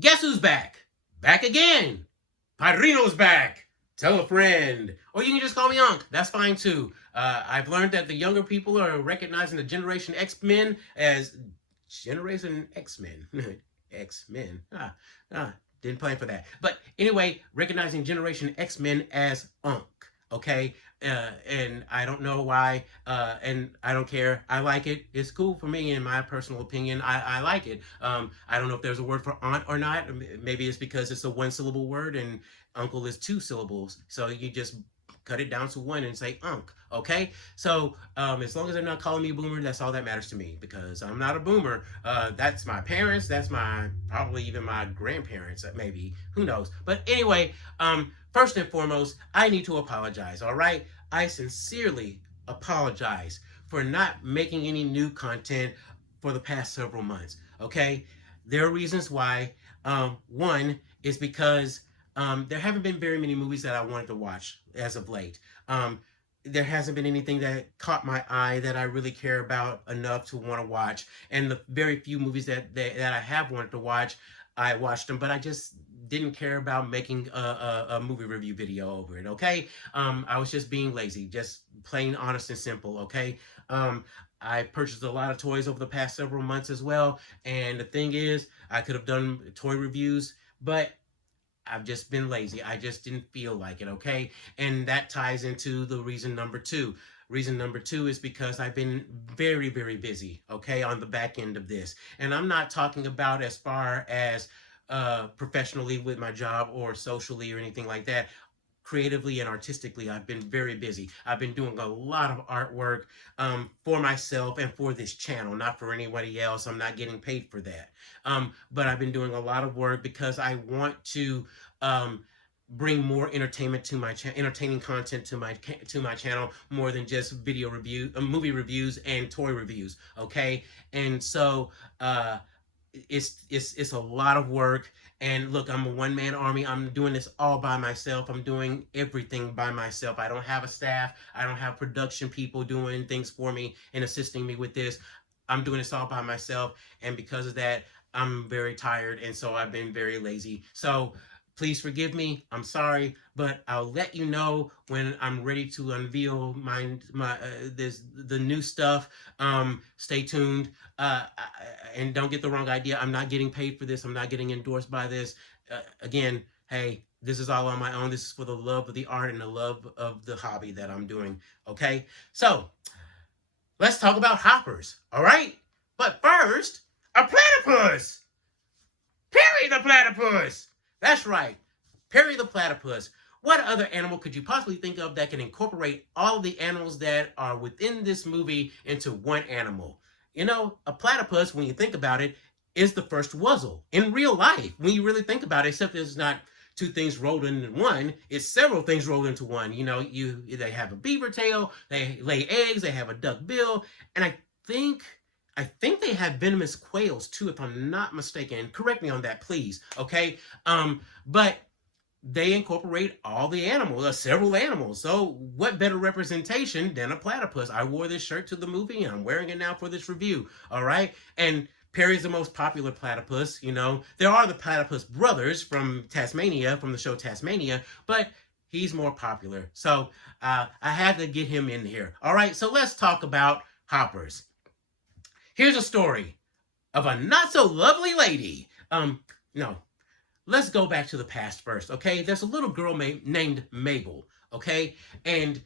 Guess who's back? Back again. Padrino's back. Tell a friend. Or you can just call me Unc. That's fine too. I've learned that the younger people are recognizing the Generation X Men as Generation X Men. X Men. Didn't plan for that. But anyway, recognizing Generation X Men as Unc. Okay, and I don't know why, and I don't care. I like it. It's cool for me, in my personal opinion. I like it. I don't know if there's a word for aunt or not. Maybe it's because it's a one-syllable word and uncle is two syllables. So you just cut it down to one and say Unc. Okay, so as long as they're not calling me boomer, that's all that matters to me, because I'm not a boomer. That's my parents. That's my probably even my grandparents. Maybe, who knows? But anyway, first and foremost, I need to apologize. All right, I sincerely apologize for not making any new content for the past several months. Okay, there are reasons why. One is because there haven't been very many movies that I wanted to watch as of late. There hasn't been anything that caught my eye that I really care about enough to want to watch. And the very few movies that I have wanted to watch, I watched them, but I just didn't care about making a movie review video over it. Okay, I was just being lazy, just plain honest and simple. Okay, I purchased a lot of toys over the past several months as well, and the thing is, I could have done toy reviews, but I've just been lazy. I just didn't feel like it, okay? And that ties into the reason number two. Reason number two is because I've been very, very busy, okay, on the back end of this. And I'm not talking about as far as professionally with my job or socially or anything like that. Creatively and artistically, I've been very busy. I've been doing a lot of artwork for myself and for this channel, not for anybody else. I'm not getting paid for that. But I've been doing a lot of work because I want to bring more entertainment to my entertaining content to my channel, more than just video review, movie reviews and toy reviews. Okay, and so it's a lot of work. And look, I'm a one-man army. I'm doing this all by myself. I'm doing everything by myself. I don't have a staff. I don't have production people doing things for me and assisting me with this. I'm doing this all by myself, and because of that, I'm very tired, and so I've been very lazy. So please forgive me. I'm sorry, but I'll let you know when I'm ready to unveil my this the new stuff. Stay tuned. And don't get the wrong idea. I'm not getting paid for this. I'm not getting endorsed by this. Again, hey, this is all on my own. This is for the love of the art and the love of the hobby that I'm doing. Okay, so let's talk about hoppers. All right, but first, a platypus. Perry the platypus. That's right, Perry the platypus. What other animal could you possibly think of that can incorporate all of the animals that are within this movie into one animal? You know, a platypus, when you think about it, is the first wuzzle in real life. When you really think about it, except it's not two things rolled into one, it's several things rolled into one. You know, they have a beaver tail, they lay eggs, they have a duck bill, and I think they have venomous quails too, if I'm not mistaken. Correct me on that, please. Okay, but they incorporate all the animals, several animals. So what better representation than a platypus? I wore this shirt to the movie, and I'm wearing it now for this review. All right, and Perry's the most popular platypus. You know, there are the platypus brothers from Tasmania, from the show Tasmania, but he's more popular. So I had to get him in here. All right, so let's talk about hoppers. Here's a story of a not so lovely lady. No, let's go back to the past first, okay? There's a little girl named Mabel, okay? And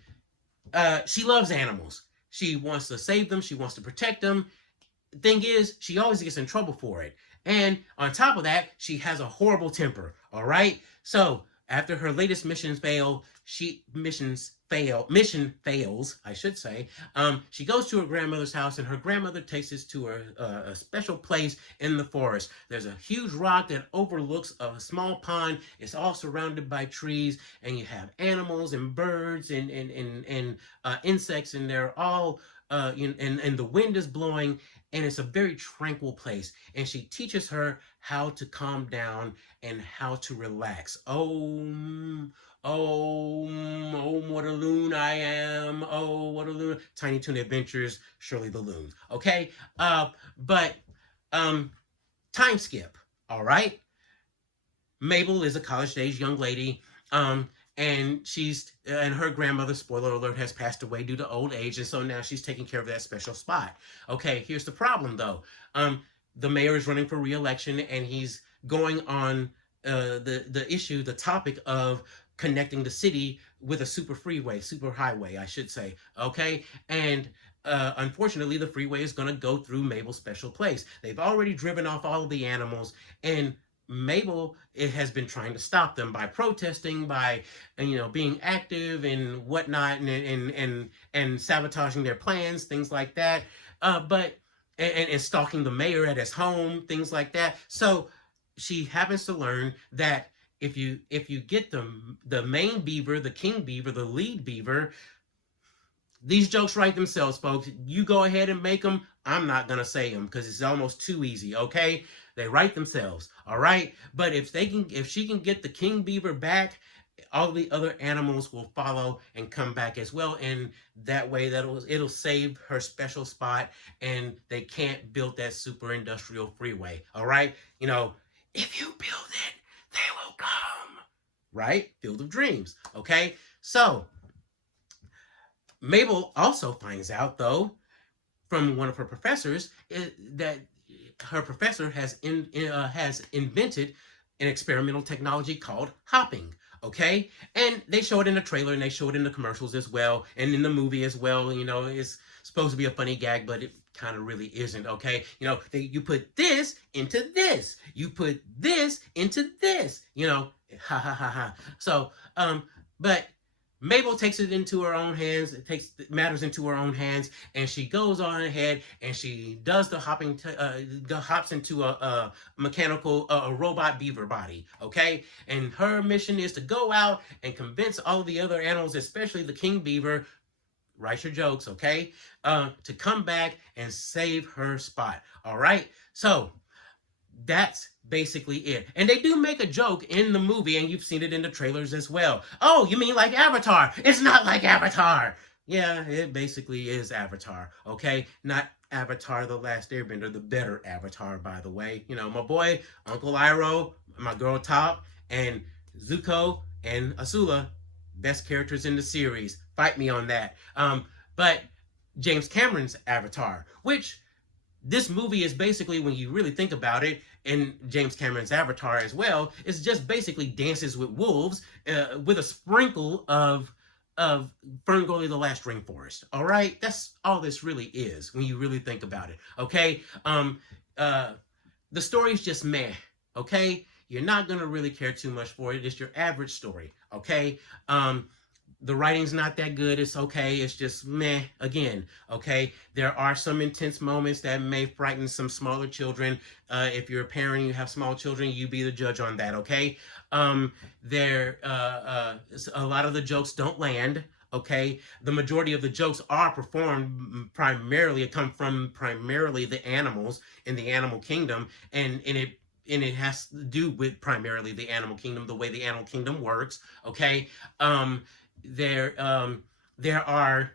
she loves animals. She wants to save them. She wants to protect them. The thing is, she always gets in trouble for it. And on top of that, she has a horrible temper, all right? So after her latest mission fails, I should say. She goes to her grandmother's house, and her grandmother takes us to a special place in the forest. There's a huge rock that overlooks a small pond. It's all surrounded by trees, and you have animals and birds and insects, and they're all and the wind is blowing, and it's a very tranquil place. And she teaches her how to calm down and how to relax. Oh, what a loon I am. Oh, what a loon. Tiny Toon Adventures, Shirley the Loon. Okay? But time skip. All right? Mabel is a college-age young lady, um, and her grandmother, spoiler alert, has passed away due to old age, and so now she's taking care of that special spot. Okay, here's the problem though. Um, the mayor is running for re-election, and he's going on the issue, the topic of connecting the city with a super highway, I should say. Okay, and unfortunately, the freeway is going to go through Mabel's special place. They've already driven off all of the animals, and Mabel it has been trying to stop them by protesting, by being active and whatnot, and sabotaging their plans, things like that. But and stalking the mayor at his home, things like that. So she happens to learn that if you get the main beaver, the king beaver, the lead beaver, these jokes write themselves, folks. You go ahead and make them. I'm not gonna say them because it's almost too easy. Okay, they write themselves. All right, but if she can get the king beaver back, all the other animals will follow and come back as well, and that way it'll save her special spot, and they can't build that super industrial freeway. All right, if you build it, they will come. Right, Field of Dreams. Okay, so Mabel also finds out, though, from one of her professors, that her professor has invented an experimental technology called hopping. Okay, and they show it in the trailer, and they show it in the commercials as well, and in the movie as well. It's supposed to be a funny gag, but it kind of really isn't. Okay, you put this into this, you put this into this. Ha ha ha ha. So, but Mabel takes it into her own hands. It takes matters into her own hands, and she goes on ahead and she does the hopping. Hops into a mechanical, a robot beaver body. Okay, and her mission is to go out and convince all the other animals, especially the king beaver. Write your jokes, okay? To come back and save her spot. All right. So that's basically it. And they do make a joke in the movie, and you've seen it in the trailers as well. Oh, you mean like Avatar? It's not like Avatar. Yeah, it basically is Avatar, okay? Not Avatar The Last Airbender, the better Avatar, by the way. My boy, Uncle Iroh, my girl Top, and Zuko and Azula, best characters in the series. Fight me on that. But James Cameron's Avatar, which this movie is basically, when you really think about it, and James Cameron's Avatar as well, is just basically Dances with Wolves with a sprinkle of Ferngully the Last Rainforest. All right, that's all this really is when you really think about it. Okay, the story's just meh. Okay, you're not gonna really care too much for it. It's your average story. Okay, the writing's not that good. It's okay. It's just meh again. Okay. There are some intense moments that may frighten some smaller children. If you're a parent and you have small children, you be the judge on that. Okay. A lot of the jokes don't land. Okay. The majority of the jokes are performed primarily, come from primarily the animals in the animal kingdom, and it has to do with primarily the animal kingdom, the way the animal kingdom works. Okay. There are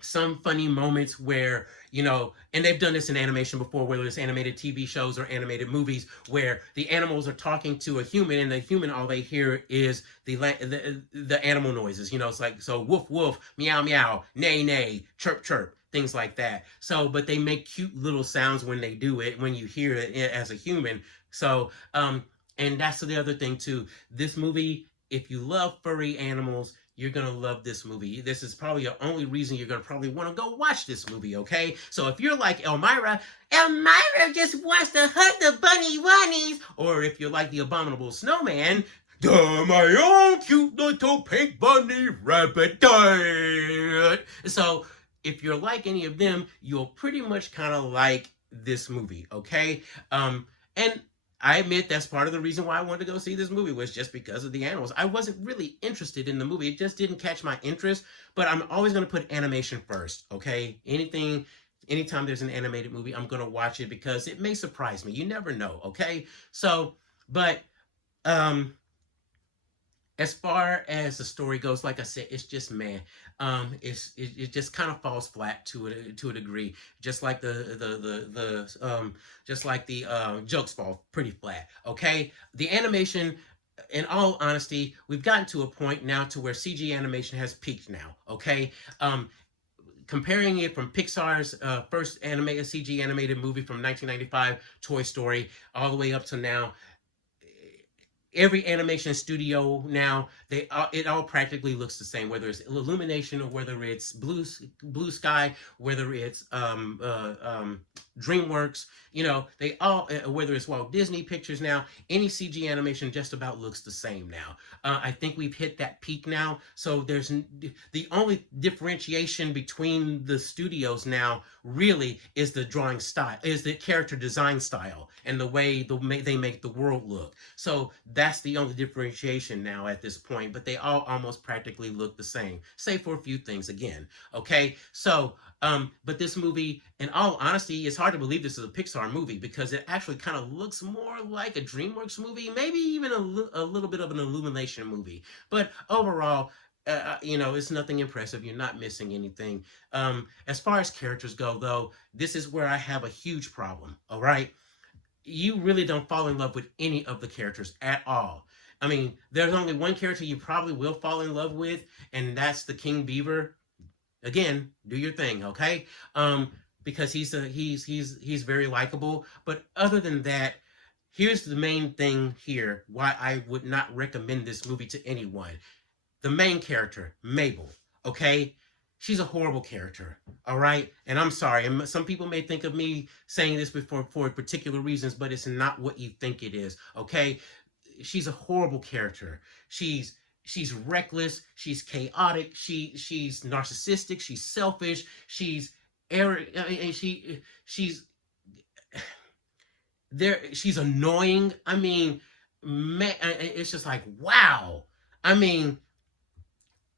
some funny moments where, and they've done this in animation before, whether it's animated TV shows or animated movies, where the animals are talking to a human, and the human, all they hear is the animal noises. It's like, so woof woof, meow meow, neigh neigh, chirp chirp, things like that. So, but they make cute little sounds when they do it, when you hear it as a human. So, and that's the other thing too. This movie, if you love furry animals, you're going to love this movie. This is probably the only reason you're going to probably want to go watch this movie, okay? So if you're like Elmira just wants to hug the bunny bunnies, or if you're like the Abominable Snowman, my own cute little pink bunny rabbit. So if you're like any of them, you'll pretty much kind of like this movie, okay? And I admit that's part of the reason why I wanted to go see this movie, was just because of the animals. I wasn't really interested in the movie. It just didn't catch my interest, but I'm always going to put animation first, okay? Anytime there's an animated movie, I'm going to watch it because it may surprise me. You never know, okay? So, but As far as the story goes, like I said, it's just man. It just kind of falls flat to a degree, just like just like the jokes fall pretty flat. Okay, the animation. In all honesty, we've gotten to a point now to where CG animation has peaked now. Okay, um, comparing it from Pixar's first animated CG animated movie from 1995, Toy Story, all the way up to now, every animation studio now, it all practically looks the same, whether it's illumination or whether it's blue sky, whether it's DreamWorks, they all, whether it's Walt Disney Pictures now, any CG animation just about looks the same now. I think we've hit that peak now, so there's the only differentiation between the studios now really is the drawing style, is the character design style, and the way they make the world look. So that's the only differentiation now at this point, but they all almost practically look the same, save for a few things again. Okay, so but this movie, in all honesty, it's hard to believe this is a Pixar movie because it actually kind of looks more like a DreamWorks movie, maybe even a little bit of an Illumination movie. But overall, it's nothing impressive. You're not missing anything. As far as characters go, though, this is where I have a huge problem. All right, you really don't fall in love with any of the characters at all. I mean, there's only one character you probably will fall in love with, and that's the King Beaver. Again, do your thing, okay? Because he's very likable. But other than that, here's the main thing here why I would not recommend this movie to anyone. The main character, Mabel, okay? She's a horrible character, all right? And I'm sorry, and some people may think of me saying this before for particular reasons, but it's not what you think it is, okay? She's a horrible character. She's reckless, she's chaotic, she's narcissistic, she's selfish, she's arrogant, she's there, she's annoying. I mean, man, it's just like, wow. I mean,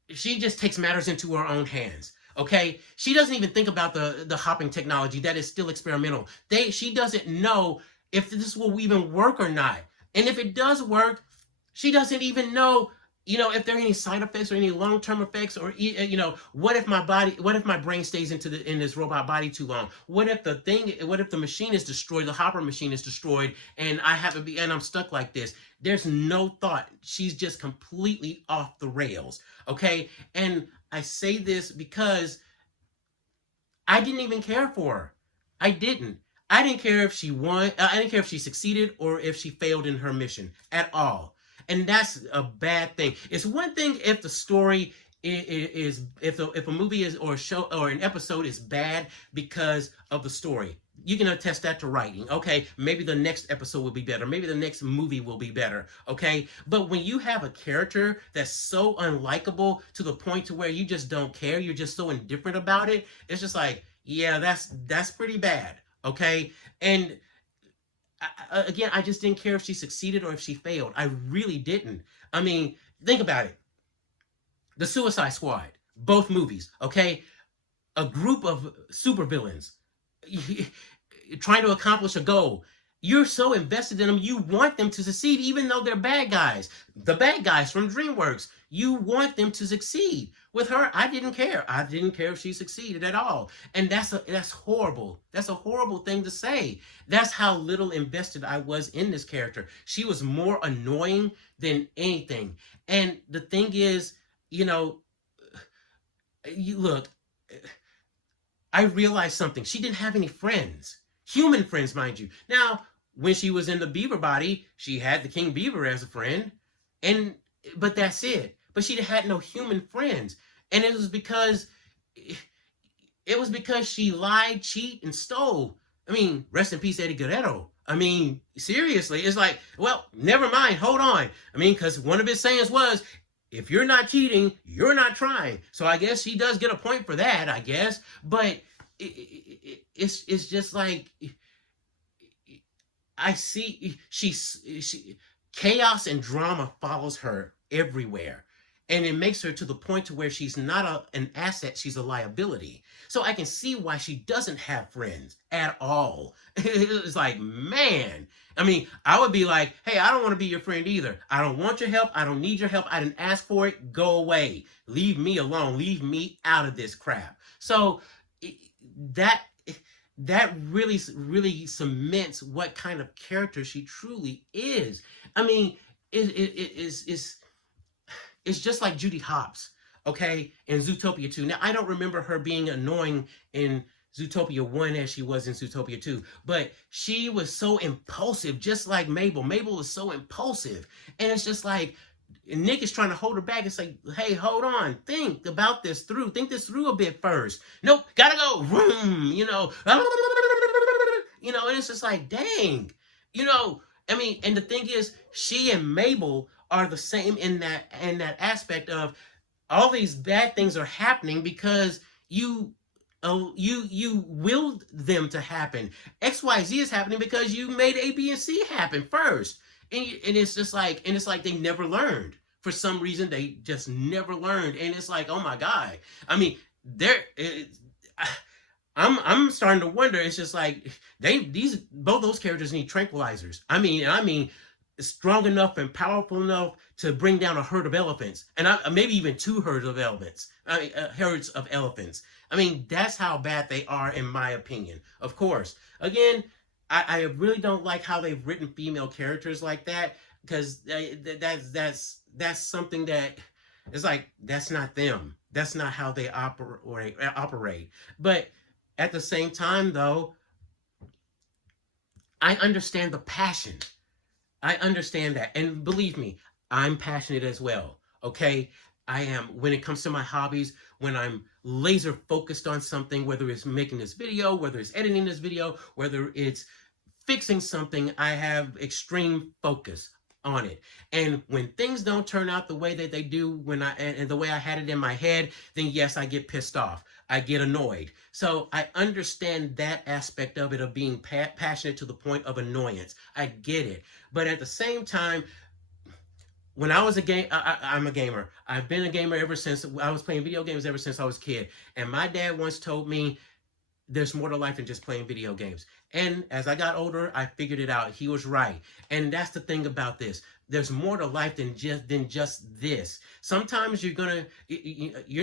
she just takes matters into her own hands. Okay, she doesn't even think about the hopping technology that is still experimental. She doesn't know if this will even work or not, and if it does work, she doesn't even know. If there are any side effects or any long-term effects, or what if my brain stays in this robot body too long? What if the machine is destroyed, the hopper machine is destroyed, and I'm stuck like this? There's no thought. She's just completely off the rails. Okay, and I say this because I didn't even care for her. I didn't. I didn't care if she won. I didn't care if she succeeded or if she failed in her mission at all. And that's a bad thing. It's one thing if the story is if a movie is or a show or an episode is bad because of the story. You can attest that to writing. Okay, maybe the next episode will be better. Maybe the next movie will be better. Okay, but when you have a character that's so unlikable to the point to where you just don't care, you're just so indifferent about it. It's just like, yeah, that's pretty bad. Okay, and again, I just didn't care if she succeeded or if she failed. I really didn't. I mean, think about it. The Suicide Squad, both movies, okay? A group of supervillains trying to accomplish a goal. You're so invested in them, you want them to succeed, even though they're bad guys. The bad guys from DreamWorks, you want them to succeed. With her, I didn't care. I didn't care if she succeeded at all. And that's horrible. That's a horrible thing to say. That's how little invested I was in this character. She was more annoying than anything. And the thing is, look, I realized something. She didn't have any friends. Human friends, mind you. Now, when she was in the beaver body, she had the King Beaver as a friend. But that's it. But she had no human friends. And it was because she lied, cheated, and stole. I mean, rest in peace, Eddie Guerrero. I mean, seriously, it's like, well, never mind, hold on. I mean, because one of his sayings was, if you're not cheating, you're not trying. So I guess she does get a point for that, I guess. But it's just like, I see she chaos and drama follows her everywhere. And it makes her to the point to where she's not an asset, she's a liability. So I can see why she doesn't have friends at all. It's like, man. I mean, I would be like, hey, I don't want to be your friend either. I don't want your help. I don't need your help. I didn't ask for it. Go away. Leave me alone. Leave me out of this crap. So that that really cements what kind of character she truly is. I mean, it's just like Judy Hopps, okay, in Zootopia 2. Now, I don't remember her being annoying in Zootopia 1 as she was in Zootopia 2, but she was so impulsive, just like Mabel. Mabel was so impulsive. And it's just like, Nick is trying to hold her back and say, hey, hold on, think about this through. Think this through a bit first. Nope, gotta go. Vroom, and it's just like, dang. I mean, and the thing is, she and Mabel are the same in that aspect of all these bad things are happening because you willed them to happen. XYZ is happening because you made A, B, and C happen first. And it's just like, and it's like they never learned. For some reason, they just never learned. And it's like, oh my God. I mean, I'm starting to wonder. It's just like both those characters need tranquilizers. I mean, strong enough and powerful enough to bring down a herd of elephants, and maybe even two herds of elephants. Herds of elephants. I mean, that's how bad they are, in my opinion. Of course, again, I really don't like how they've written female characters like that, because that's something that is like, that's not them. That's not how they operate. But at the same time, though, I understand the passion. I understand that. And believe me, I'm passionate as well. Okay. I am, when it comes to my hobbies, when I'm laser focused on something, whether it's making this video, whether it's editing this video, whether it's fixing something, I have extreme focus on it. And when things don't turn out the way that they do, and the way I had it in my head, then yes, I get pissed off. I get annoyed. So I understand that aspect of it, of being passionate to the point of annoyance. I get it. But at the same time, when I was I'm a gamer. I've been a gamer ever since I was playing video games, ever since I was a kid. And my dad once told me, there's more to life than just playing video games. And as I got older, I figured it out. He was right. And that's the thing about this. There's more to life than just this. Sometimes you're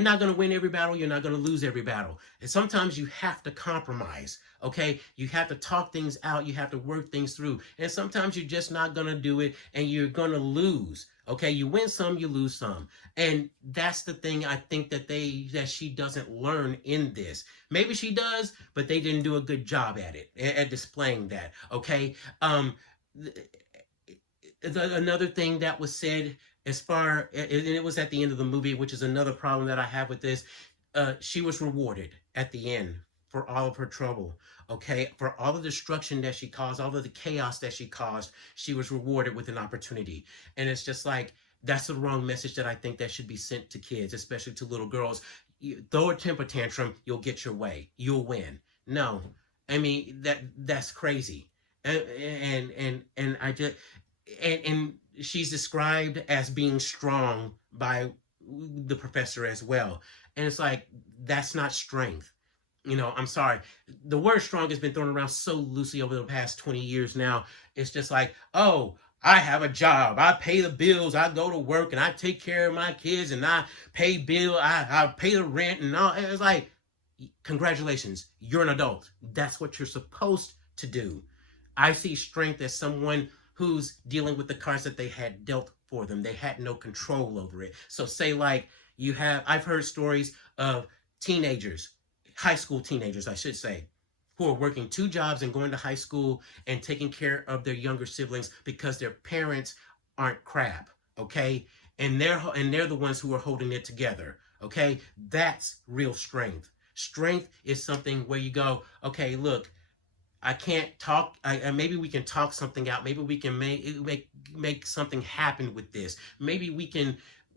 not gonna win every battle. You're not gonna lose every battle. And sometimes you have to compromise. Okay, you have to talk things out. You have to work things through. And sometimes you're just not gonna do it, and you're gonna lose. Okay, you win some, you lose some. And that's the thing I think that she doesn't learn in this. Maybe she does, but they didn't do a good job at it, at displaying that. Okay. Another thing that was said, and it was at the end of the movie, which is another problem that I have with this. She was rewarded at the end for all of her trouble. Okay, for all the destruction that she caused, all of the chaos that she caused, she was rewarded with an opportunity. And it's just like, that's the wrong message that I think that should be sent to kids, especially to little girls. You throw a temper tantrum, you'll get your way, you'll win. No, I mean, that's crazy. And I just and she's described as being strong by the professor as well. And it's like, that's not strength. I'm sorry. The word strong has been thrown around so loosely over the past 20 years now. It's just like, oh, I have a job. I pay the bills. I go to work and I take care of my kids and I pay bill. I pay the rent and all. It's like, congratulations, you're an adult. That's what you're supposed to do. I see strength as someone who's dealing with the cards that they had dealt for them. They had no control over it. So say like I've heard stories of teenagers, high school teenagers, I should say, who are working 2 jobs and going to high school and taking care of their younger siblings because their parents aren't crap, okay? And they're the ones who are holding it together, okay? That's real strength. Strength is something where you go, okay, look, I can't talk. Maybe we can talk something out. Maybe we can make something happen with this. Maybe we can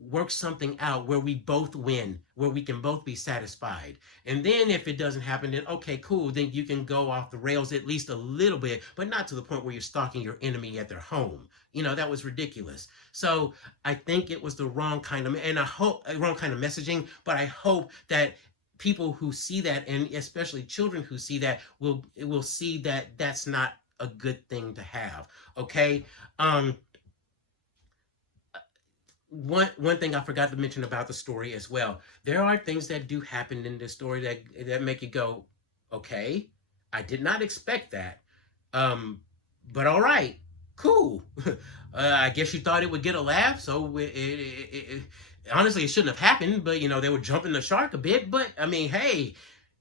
work something out where we both win, where we can both be satisfied. And then if it doesn't happen, then okay, cool. Then you can go off the rails at least a little bit, but not to the point where you're stalking your enemy at their home. That was ridiculous. So I think it was the wrong kind of, and I hope wrong kind of messaging, but I hope that people who see that, and especially children who see that, will see that that's not a good thing to have. Okay. Um, one thing I forgot to mention about the story as well. There are things that do happen in this story that make you go, okay, I did not expect that. Um, but all right, cool. I guess you thought it would get a laugh, so honestly, it shouldn't have happened. But they were jumping the shark a bit. But I mean, hey,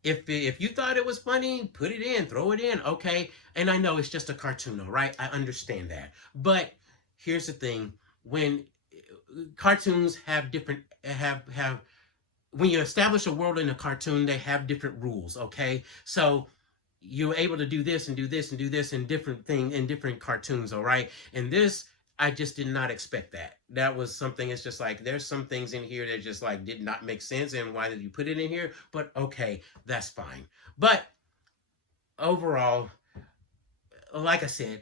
if you thought it was funny, put it in, throw it in, okay. And I know it's just a cartoon, all right. I understand that. But here's the thing: when cartoons have different have when you establish a world in a cartoon, they have different rules, okay. So you're able to do this and do this and do this in different thing in different cartoons, all right. And this, I just did not expect that. That was something. It's just like there's some things in here that just like did not make sense, and why did you put it in here? But okay, that's fine. But overall, like I said,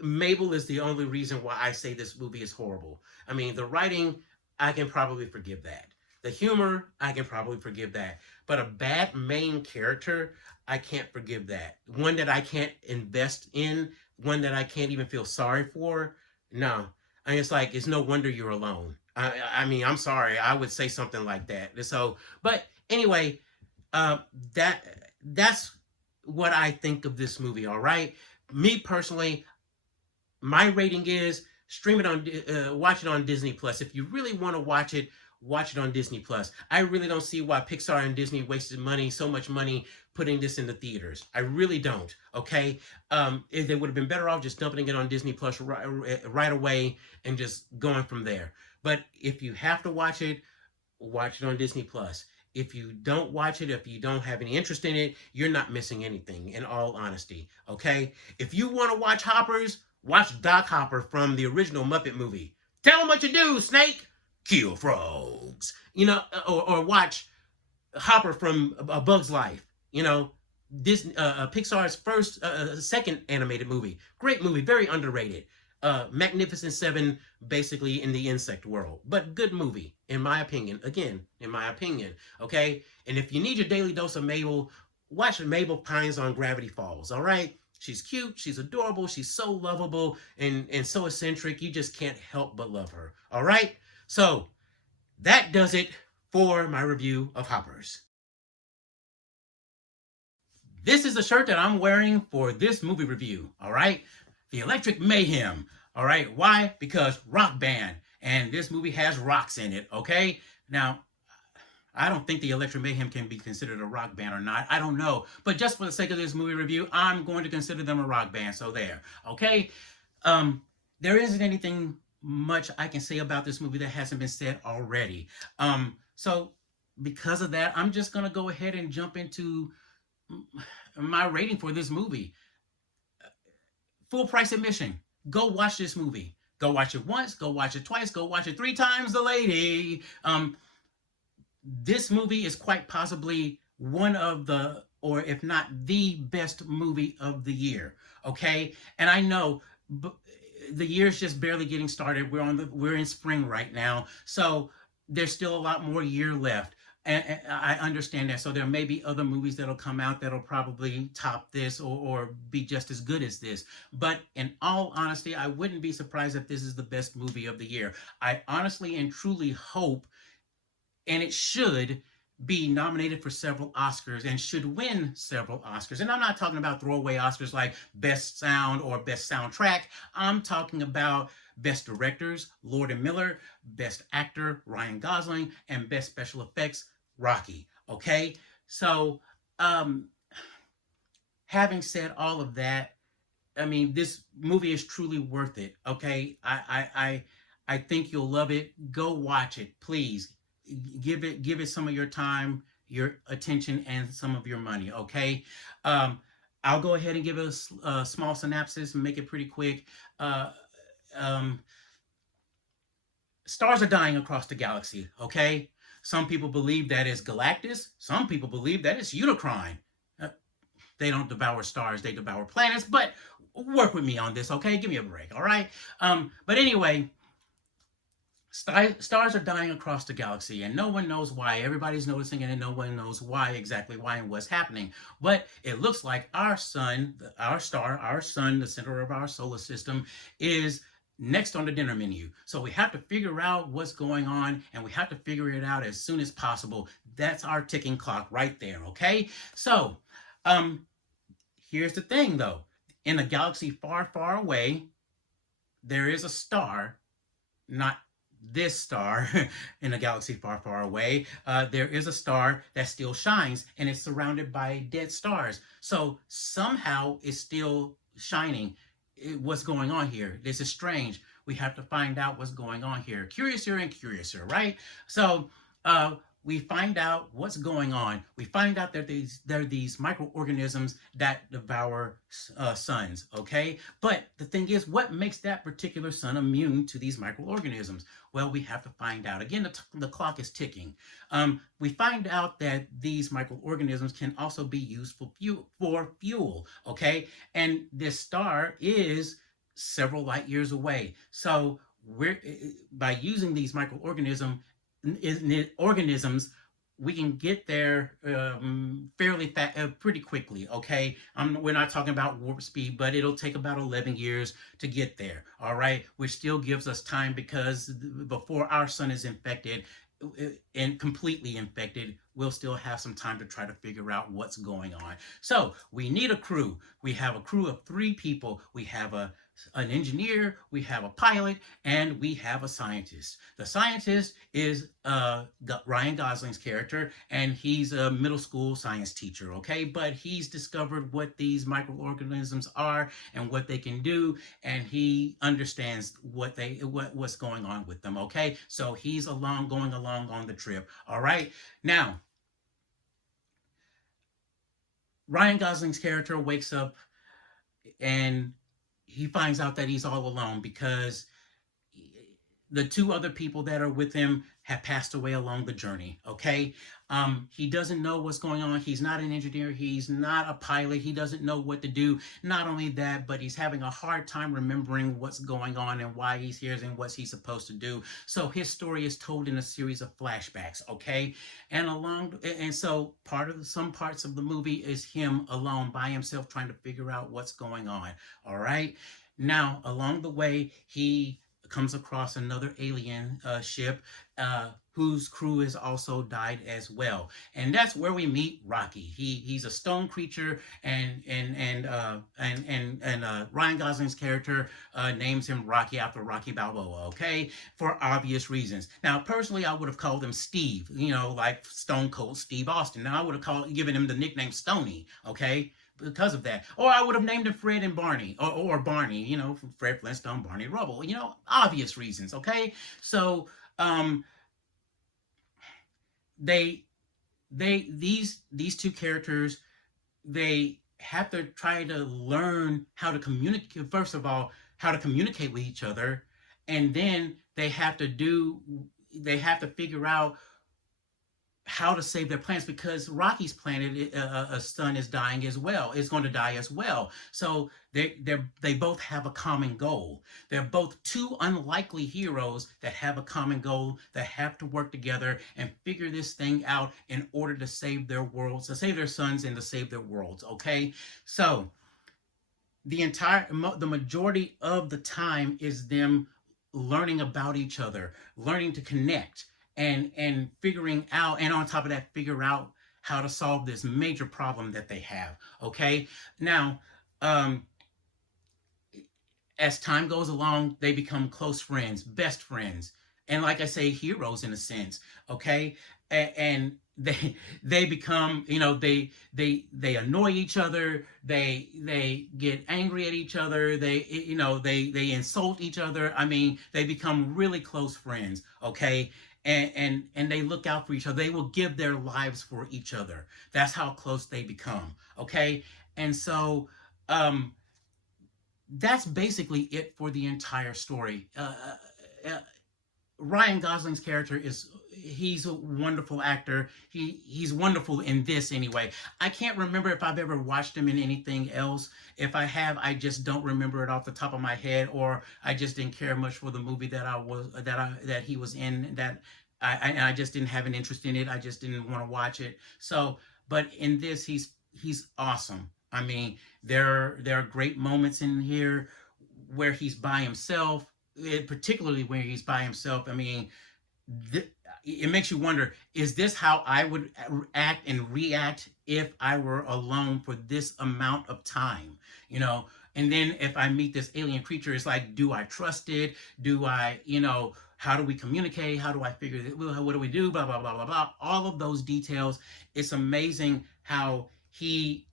Mabel is the only reason why I say this movie is horrible. I mean, the writing, I can probably forgive that. The humor, I can probably forgive that. But a bad main character, I can't forgive that. One that I can't invest in, one that I can't even feel sorry for. No. And it's like, it's no wonder you're alone. I mean, I'm sorry. I would say something like that. So, but anyway, uh, that that's what I think of this movie. All right. Me personally, my rating is stream it on, watch it on Disney Plus. If you really want to watch it on Disney Plus. I really don't see why Pixar and Disney wasted so much money putting this in the theaters. I really don't. Okay, if they would have been better off just dumping it on Disney Plus right away and just going from there. But if you have to watch it on Disney Plus. If you don't watch it, if you don't have any interest in it, you're not missing anything, in all honesty. Okay? If you want to watch Hoppers, watch Doc Hopper from the original Muppet movie. Tell him what you do, Snake. Kill frogs. Or watch Hopper from A Bug's Life. Disney, Pixar's second animated movie. Great movie, very underrated. Magnificent Seven, basically in the insect world, but good movie in my opinion. Again, in my opinion, okay. And if you need your daily dose of Mabel, watch Mabel Pines on Gravity Falls. All right, she's cute, she's adorable, she's so lovable and so eccentric. You just can't help but love her. All right, so that does it for my review of Hoppers. This is the shirt that I'm wearing for this movie review, all right? The Electric Mayhem, all right? Why? Because rock band, and this movie has rocks in it, okay? Now, I don't think the Electric Mayhem can be considered a rock band or not. I don't know. But just for the sake of this movie review, I'm going to consider them a rock band, so there, okay? There isn't anything much I can say about this movie that hasn't been said already. So because of that, I'm just going to go ahead and jump into my rating for this movie. Full price admission. Go watch this movie. Go watch it once. Go watch it twice. Go watch it 3 times, the lady. This movie is quite possibly one of the, or if not the best movie of the year. Okay, and I know the year's just barely getting started. We're in spring right now, so there's still a lot more year left. And I understand that. So there may be other movies that'll come out that'll probably top this or be just as good as this. But in all honesty, I wouldn't be surprised if this is the best movie of the year. I honestly and truly hope, and it should be nominated for several Oscars and should win several Oscars. And I'm not talking about throwaway Oscars like Best Sound or Best Soundtrack. I'm talking about Best Directors, Lord and Miller, Best Actor, Ryan Gosling, and Best Special Effects, Rocky. Okay? So, having said all of that, I mean, this movie is truly worth it. Okay? I think you'll love it. Go watch it, please. Give it some of your time, your attention, and some of your money. Okay? I'll go ahead and give it a small synopsis and make it pretty quick. Stars are dying across the galaxy, okay? Some people believe that it's Galactus. Some people believe that it's Unicron. They don't devour stars, they devour planets, but work with me on this, okay? Give me a break, all right? But anyway, Stars are dying across the galaxy, and no one knows why. Everybody's noticing it, and no one knows why exactly why and what's happening. But it looks like our sun, our star, our sun, the center of our solar system, is next on the dinner menu. So we have to figure out what's going on, and we have to figure it out as soon as possible. That's our ticking clock right there. Okay, so um, here's the thing, though. In a galaxy far, far away, there is a star, not this star in a galaxy far, far away. There is a star that still shines, and it's surrounded by dead stars. So somehow it's still shining. What's going on here? This is strange. We have to find out what's going on here. Curiouser and curiouser, right? So uh, we find out what's going on. We find out that there are these microorganisms that devour suns, okay? But the thing is, what makes that particular sun immune to these microorganisms? Well, we have to find out. Again, the clock is ticking. We find out that these microorganisms can also be used for fuel, okay? And this star is several light years away. So we're by using these organisms, we can get there fairly pretty quickly. Okay, we're not talking about warp speed, but it'll take about 11 years to get there. All right, which still gives us time because before our sun is infected and completely infected, we'll still have some time to try to figure out what's going on. So we need a crew. We have a crew of 3 people. We have an engineer, we have a pilot, and we have a scientist. The scientist is Ryan Gosling's character, and he's a middle school science teacher, okay? But he's discovered what these microorganisms are and what they can do, and he understands what's going on with them, okay? So he's going along on the trip, all right? Now, Ryan Gosling's character wakes up and he finds out that he's all alone because the 2 other people that are with him have passed away along the journey. Okay, he doesn't know what's going on. He's not an engineer. He's not a pilot. He doesn't know what to do. Not only that, but he's having a hard time remembering what's going on and why he's here and what he's supposed to do. So his story is told in a series of flashbacks. Okay, and so some parts of the movie is him alone by himself trying to figure out what's going on. All right. Now, along the way, he comes across another alien ship whose crew has also died as well, and that's where we meet Rocky. He's a stone creature, and Ryan Gosling's character names him Rocky after Rocky Balboa. Okay, for obvious reasons. Now, personally, I would have called him Steve. You know, like Stone Cold Steve Austin. Now, I would have given him the nickname Stony. Okay, because of that. Or I would have named him Fred and Barney, or Barney, you know, from Fred Flintstone, Barney Rubble, you know, obvious reasons, okay? So they these 2 characters, they have to try to learn how to communicate, first of all, how to communicate with each other, and then they have to figure out how to save their planets because Rocky's planet, a son is dying as well. Is going to die as well. So they both have a common goal. They're both 2 unlikely heroes that have a common goal that have to work together and figure this thing out in order to save their worlds, to save their sons, and to save their worlds. Okay, so the majority of the time is them learning about each other, learning to connect, and figuring out, and on top of that, figure out how to solve this major problem that they have. Okay, now um, as time goes along, they become close friends, best friends, and like I say, heroes in a sense. Okay, and they become, you know, they annoy each other. They get angry at each other. They insult each other. I mean, they become really close friends. Okay. And they look out for each other. They will give their lives for each other. That's how close they become. Okay. And so that's basically it for the entire story. Ryan Gosling's character is he's a wonderful actor. He's wonderful in this anyway. I can't remember if I've ever watched him in anything else. If I have, I just don't remember it off the top of my head, or I just didn't care much for the movie that he was in. That I just didn't have an interest in it. I just didn't want to watch it. So, but in this, he's awesome. I mean, there are great moments in here where he's by himself, particularly where he's by himself. I mean, th- it makes you wonder, is this how I would act and react if I were alone for this amount of time? You know, and then if I meet this alien creature, it's like, do I trust it? Do I, how do we communicate? How do I figure it? What do we do? Blah, blah, blah, blah, blah. All of those details. It's amazing how he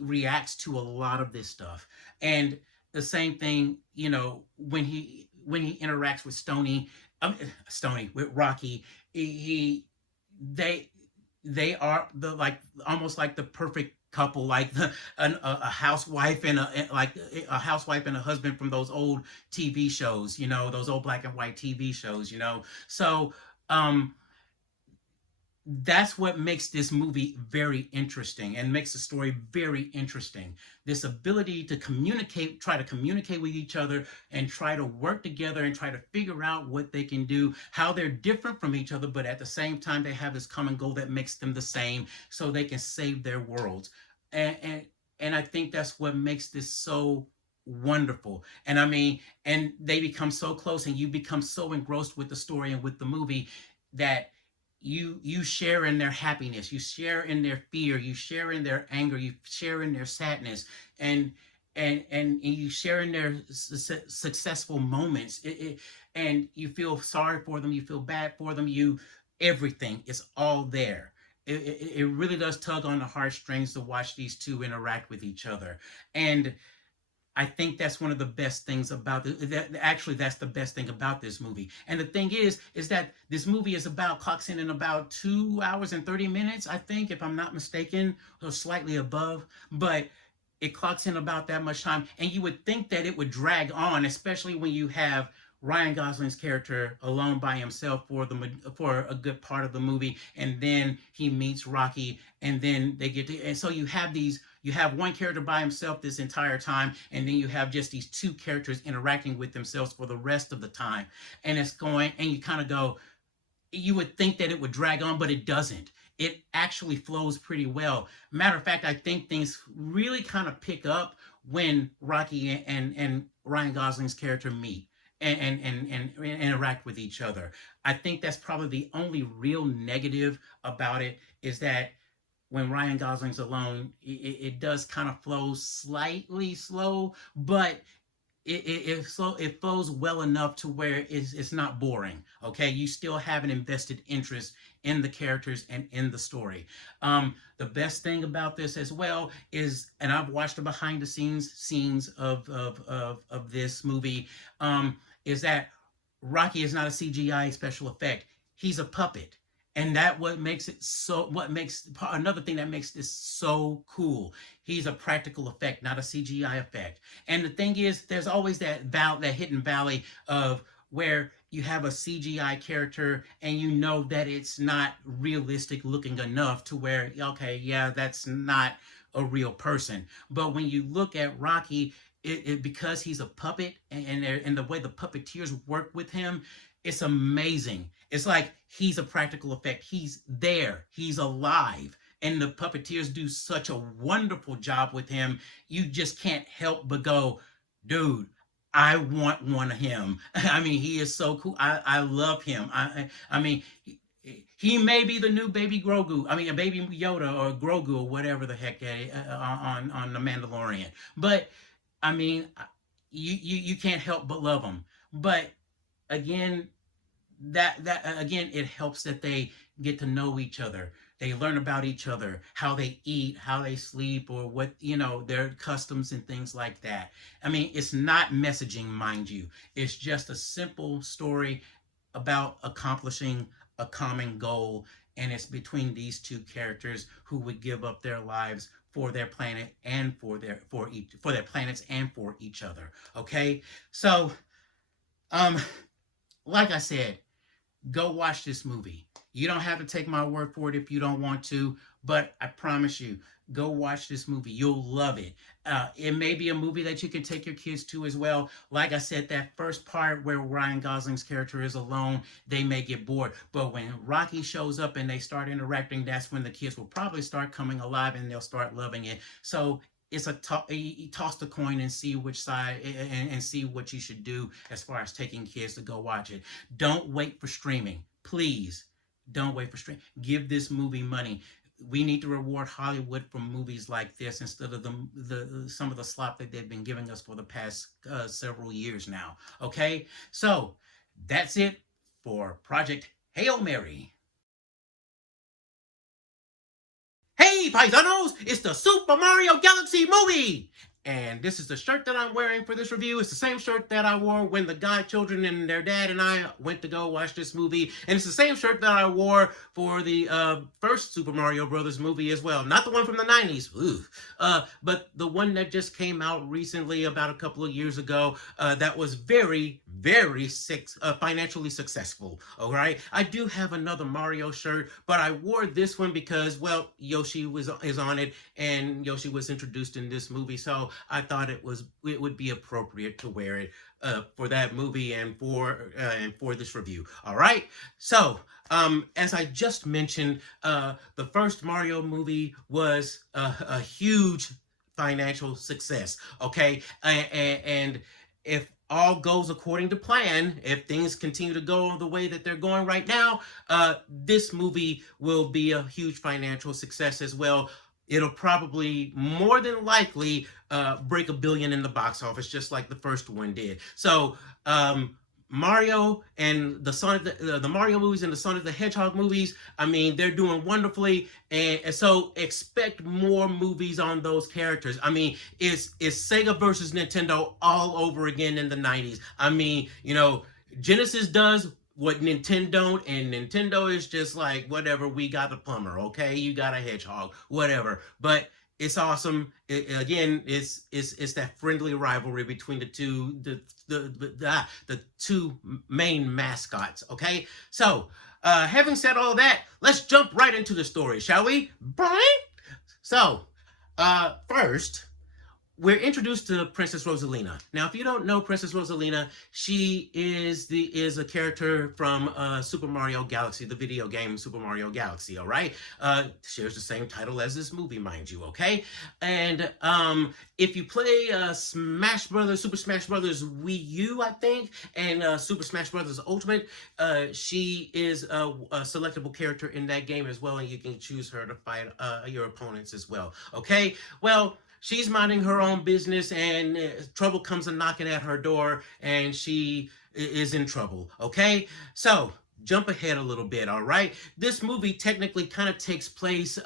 reacts to a lot of this stuff. And the same thing, when he interacts with Stony with Rocky, he they they are the like almost like the perfect couple, like a housewife and a housewife and a husband from those old TV shows, those old black and white TV shows. So um that's what makes this movie very interesting and makes the story very interesting. This ability to try to communicate with each other and try to work together and try to figure out what they can do, how they're different from each other, but at the same time, they have this common goal that makes them the same so they can save their worlds. And I think that's what makes this so wonderful. And I mean, and they become so close and you become so engrossed with the story and with the movie that you share in their happiness, you share in their fear, you share in their anger, you share in their sadness, and and you share in their successful moments. And you feel sorry for them, you feel bad for them, you everything is all there. It really does tug on the heartstrings to watch these two interact with each other. And I think that's one of the best things about actually, that's the best thing about this movie. And the thing is that this movie clocks in about 2 hours and 30 minutes, I think, if I'm not mistaken, or slightly above. But it clocks in about that much time, and you would think that it would drag on, especially when you have Ryan Gosling's character alone by himself for a good part of the movie, and then he meets Rocky, and then and so you have one character by himself this entire time, and then you have just these two characters interacting with themselves for the rest of the time, and you kind of go, you would think that it would drag on, but it doesn't. It actually flows pretty well. Matter of fact, I think things really kind of pick up when Rocky and Ryan Gosling's character meet and interact with each other. I think that's probably the only real negative about it, is that when Ryan Gosling's alone, it does kind of flow slightly slow, but it flows well enough to where it's not boring. Okay, you still have an invested interest in the characters and in the story. The best thing about this as well is, and I've watched the behind the scenes of this movie, is that Rocky is not a CGI special effect. He's a puppet. And that what makes another thing that makes this so cool. He's a practical effect, not a CGI effect. And the thing is, there's always that hidden valley of where you have a CGI character and you know that it's not realistic looking enough to where, okay, yeah, that's not a real person. But when you look at Rocky, because he's a puppet, and the way the puppeteers work with him, it's amazing. It's like he's a practical effect. He's there. He's alive. And the puppeteers do such a wonderful job with him. You just can't help but go, dude, I want one of him. I mean, he is so cool. I love him. I mean, he may be the new baby Grogu. I mean, a baby Yoda or Grogu or whatever the heck on the Mandalorian. But I mean, you can't help but love him. But again, that again, it helps that they get to know each other. They learn about each other, how they eat, how they sleep, or what, their customs and things like that. I mean, it's not messaging, mind you. It's just a simple story about accomplishing a common goal, and it's between these two characters who would give up their lives for their planet and for their planets and for each other. Okay, so um like I said, go watch this movie. You don't have to take my word for it if you don't want to, but I promise you, go watch this movie. You'll love it. It may be a movie that you can take your kids to as well. Like I said, that first part where Ryan Gosling's character is alone, they may get bored. But when Rocky shows up and they start interacting, that's when the kids will probably start coming alive and they'll start loving it. So it's you toss the coin and see which side and see what you should do as far as taking kids to go watch it. Don't wait for streaming. Please don't wait for streaming. Give this movie money. We need to reward Hollywood for movies like this instead of the some of the slop that they've been giving us for the past several years now. Okay, so that's it for Project Hail Mary. Hey, paisanos! It's the Super Mario Galaxy movie! And this is the shirt that I'm wearing for this review. It's the same shirt that I wore when the godchildren and their dad and I went to go watch this movie. And it's the same shirt that I wore for the first Super Mario Brothers movie as well. Not the one from the 90s, but the one that just came out recently, about a couple of years ago, that was very, very financially successful. All right, I do have another Mario shirt, but I wore this one because, well, Yoshi is on it, and Yoshi was introduced in this movie, so I thought it would be appropriate to wear it for that movie and for this review. All right, so as I just mentioned, the first Mario movie was a huge financial success. Okay, and if all goes according to plan, if things continue to go the way that they're going right now, this movie will be a huge financial success as well. It'll probably, more than likely, break $1 billion in the box office, just like the first one did. So, Mario and the Mario movies and the Sonic the Hedgehog movies, I mean, they're doing wonderfully, and so expect more movies on those characters. I mean, it's Sega versus Nintendo all over again in the 90s. I mean, Genesis does what Nintendo don't, and Nintendo is just like, whatever, we got the plumber, okay, you got a hedgehog, whatever. But it's awesome. Again, it's that friendly rivalry between the two main mascots. Okay, so having said all that, let's jump right into the story, shall we? So, first, we're introduced to Princess Rosalina. Now, if you don't know Princess Rosalina, she is a character from Super Mario Galaxy, the video game Super Mario Galaxy. All right, shares the same title as this movie, mind you. Okay, and if you play Super Smash Brothers Wii U, I think, and Super Smash Brothers Ultimate, she is a selectable character in that game as well, and you can choose her to fight your opponents as well. Okay, well, she's minding her own business, and trouble comes a knocking at her door, and she is in trouble. Okay, so jump ahead a little bit. All right, this movie technically kind of takes place.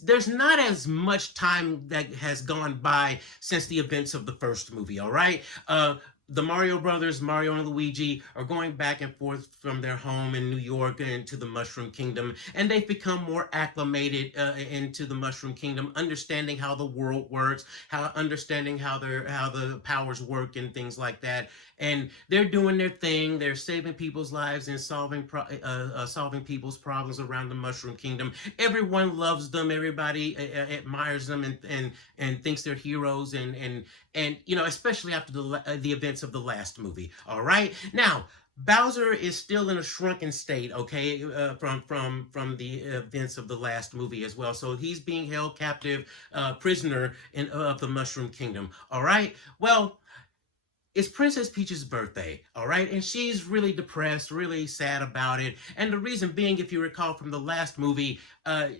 There's not as much time that has gone by since the events of the first movie. All right, the Mario brothers, Mario and Luigi, are going back and forth from their home in New York into the Mushroom Kingdom, and they've become more acclimated into the Mushroom Kingdom, understanding how the world works, understanding how the powers work and things like that. And they're doing their thing. They're saving people's lives and solving people's problems around the Mushroom Kingdom. Everyone loves them. Everybody admires them and thinks they're heroes. And especially after the events of the last movie. All right, now Bowser is still in a shrunken state, okay, from the events of the last movie as well. So he's being held captive, prisoner of the Mushroom Kingdom. All right, well, it's Princess Peach's birthday, all right? And she's really depressed, really sad about it. And the reason being, if you recall from the last movie,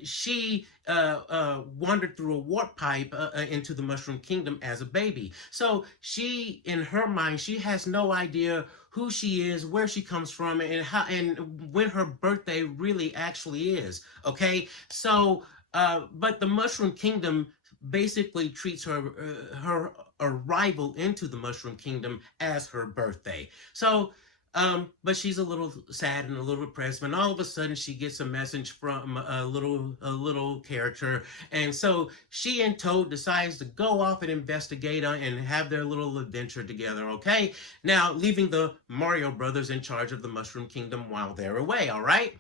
she wandered through a warp pipe into the Mushroom Kingdom as a baby. So she, in her mind, she has no idea who she is, where she comes from, and when her birthday really actually is, okay? So, but the Mushroom Kingdom basically treats her arrival into the Mushroom Kingdom as her birthday. So But she's a little sad and a little depressed when all of a sudden she gets a message from a little character, and so she and Toad decides to go off and investigate and have their little adventure together. Okay, now leaving the Mario Brothers in charge of the Mushroom Kingdom while they're away. All right.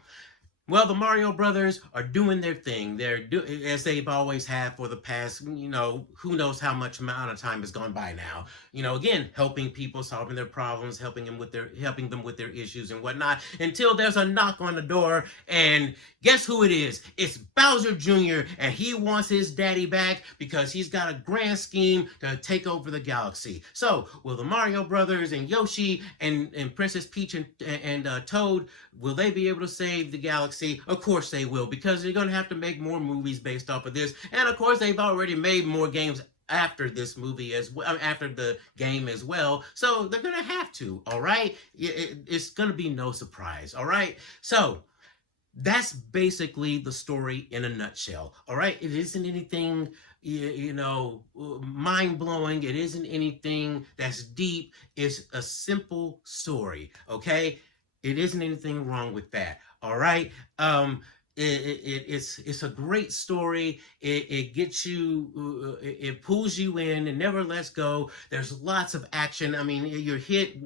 Well, the Mario Brothers are doing their thing. As they've always had for the past, who knows how much amount of time has gone by now. Again, helping people, solving their problems, helping them with their issues and whatnot. Until there's a knock on the door, and guess who it is? It's Bowser Jr. and he wants his daddy back because he's got a grand scheme to take over the galaxy. So, will the Mario Brothers and Yoshi and Princess Peach and Toad, will they be able to save the galaxy? Of course they will, because they're going to have to make more movies based off of this. And of course, they've already made more games after this movie as well, after the game as well. So they're going to have to, all right? It's going to be no surprise, all right? So that's basically the story in a nutshell, all right? It isn't anything mind-blowing. It isn't anything that's deep. It's a simple story, okay? It isn't anything wrong with that. All right. It's a great story. It gets you. It pulls you in. It never lets go. There's lots of action. I mean, you're hit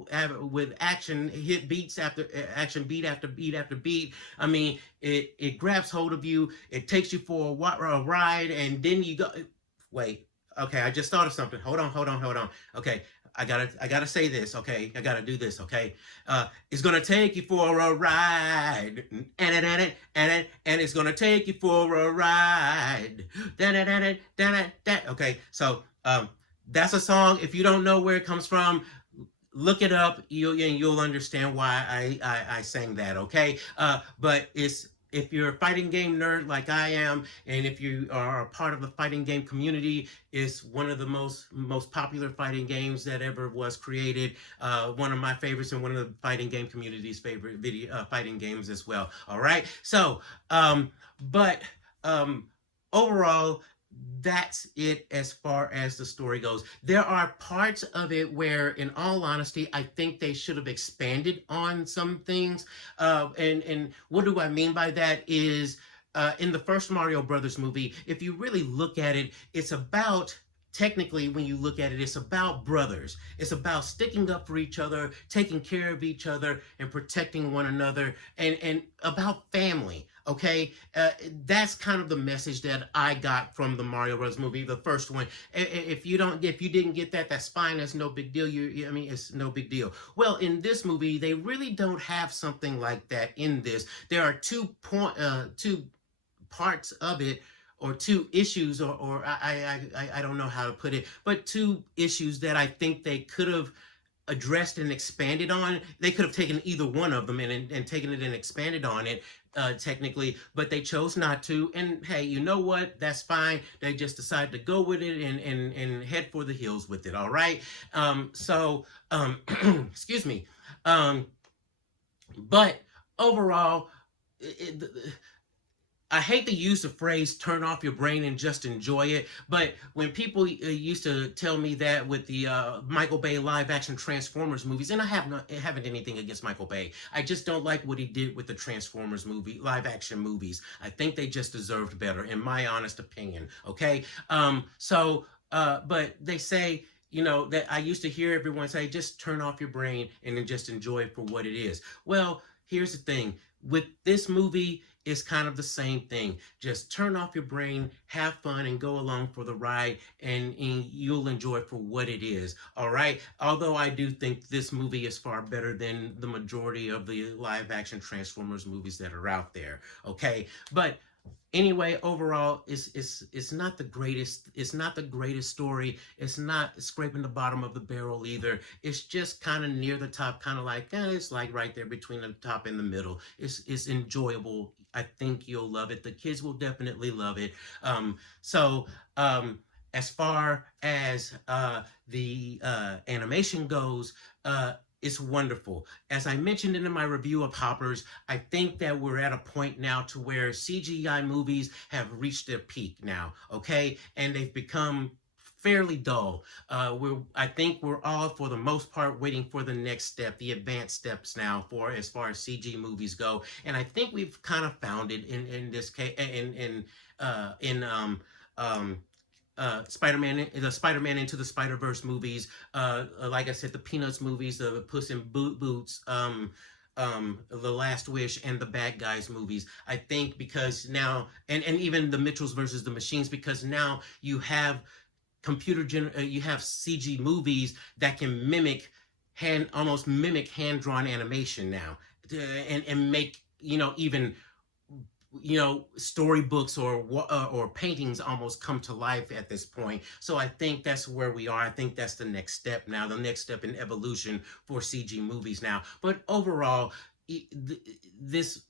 with action, hit beats after action, beat after beat after beat. I mean, it grabs hold of you. It takes you for a ride, and then you go. Wait. Okay, I just thought of something. Hold on. Okay, I gotta say this, okay? I gotta do this, okay? It's gonna take you for a ride, and it's gonna take you for a ride. Okay, so that's a song. If you don't know where it comes from, look it up. You'll understand why I sang that, okay? But if you're a fighting game nerd like I am, and if you are a part of the fighting game community, it's one of the most popular fighting games that ever was created. One of my favorites, and one of the fighting game community's favorite fighting games as well. All right. So, but overall, that's it as far as the story goes. There are parts of it where, in all honesty, I think they should have expanded on some things. And what do I mean by that is, in the first Mario Brothers movie, if you really look at it, it's about, technically, when you look at it, it's about brothers. It's about sticking up for each other, taking care of each other, and protecting one another, and about family. Okay, that's kind of the message that I got from the Mario Bros. Movie, the first one. If you didn't get that, that's fine. That's no big deal. I mean, it's no big deal. Well, in this movie, they really don't have something like that in this. There are two parts of it, or two issues, or I don't know how to put it, but two issues that I think they could have addressed and expanded on. They could have taken either one of them and taken it and expanded on it, technically, but they chose not to. And hey, you know what? That's fine. They just decided to go with it and head for the hills with it. All right. Excuse me. But overall, I hate to use the phrase "turn off your brain and just enjoy it," but when people used to tell me that with the Michael Bay live-action Transformers movies, and I haven't anything against Michael Bay, I just don't like what he did with the Transformers live-action movies. I think they just deserved better, in my honest opinion. Okay, but they say, that I used to hear everyone say, just turn off your brain and then just enjoy it for what it is. Well, here's the thing. With this movie, it's kind of the same thing. Just turn off your brain, have fun, and go along for the ride, and you'll enjoy it for what it is. All right? Although I do think this movie is far better than the majority of the live-action Transformers movies that are out there. Okay? But anyway, overall, it's not the greatest. It's not the greatest story. It's not scraping the bottom of the barrel either. It's just kind of near the top, kind of like it's like right there between the top and the middle. It's enjoyable. I think you'll love it. The kids will definitely love it. As far as the animation goes, it's wonderful. As I mentioned in my review of Hoppers, I think that we're at a point now to where CGI movies have reached their peak now, okay? And they've become fairly dull. I think we're all, for the most part, waiting for the next step, the advanced steps now, for as far as CG movies go, and I think we've kind of found it in this case in um, Spider-Man, the Spider-Man Into the Spider-Verse movies, like I said, the Peanuts movies, the Puss in Boots, the Last Wish, and the Bad Guys movies. I think because now, and even the Mitchells versus the Machines, because now you have you have CG movies that can almost mimic hand drawn animation now, and make even storybooks or paintings almost come to life at this point. So I think that's where we are. I think that's the next step now, the next step in evolution for CG movies now. But overall, this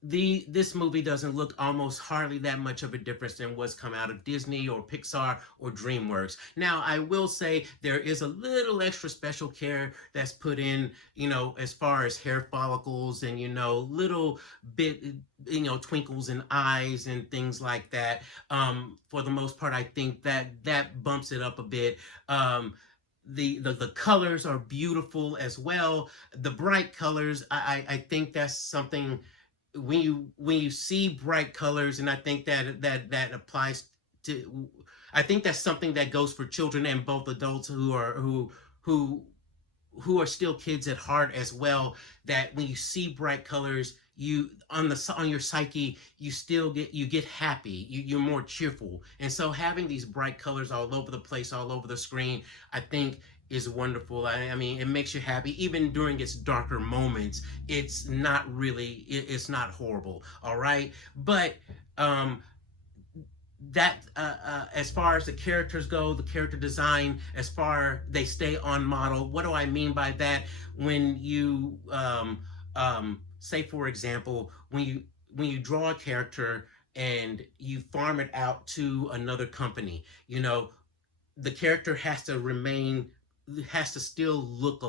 this movie doesn't look almost hardly that much of a difference than what's come out of Disney or Pixar or DreamWorks. Now, I will say there is a little extra special care that's put in, as far as hair follicles and, little bit, twinkles in eyes and things like that. For the most part, I think that bumps it up a bit. The colors are beautiful as well. The bright colors, I think that's something, when you see bright colors, and I think that applies to, I think that's something that goes for children and both adults who who are still kids at heart as well, that when you see bright colors, you on your psyche, you get happy, you're more cheerful. And so having these bright colors all over the place, all over the screen, I think is wonderful. I mean, it makes you happy even during its darker moments. It's not horrible, all right? But um that as far as the characters go, the character design, as far they stay on model. What do I mean by that? When you say, for example, when you draw a character and you farm it out to another company, the character has to still look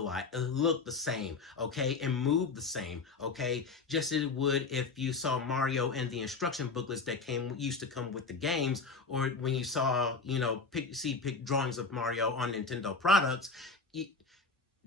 the same, okay, and move the same, okay, just as it would if you saw Mario and the instruction booklets that used to come with the games, or when you saw, pick drawings of Mario on Nintendo products.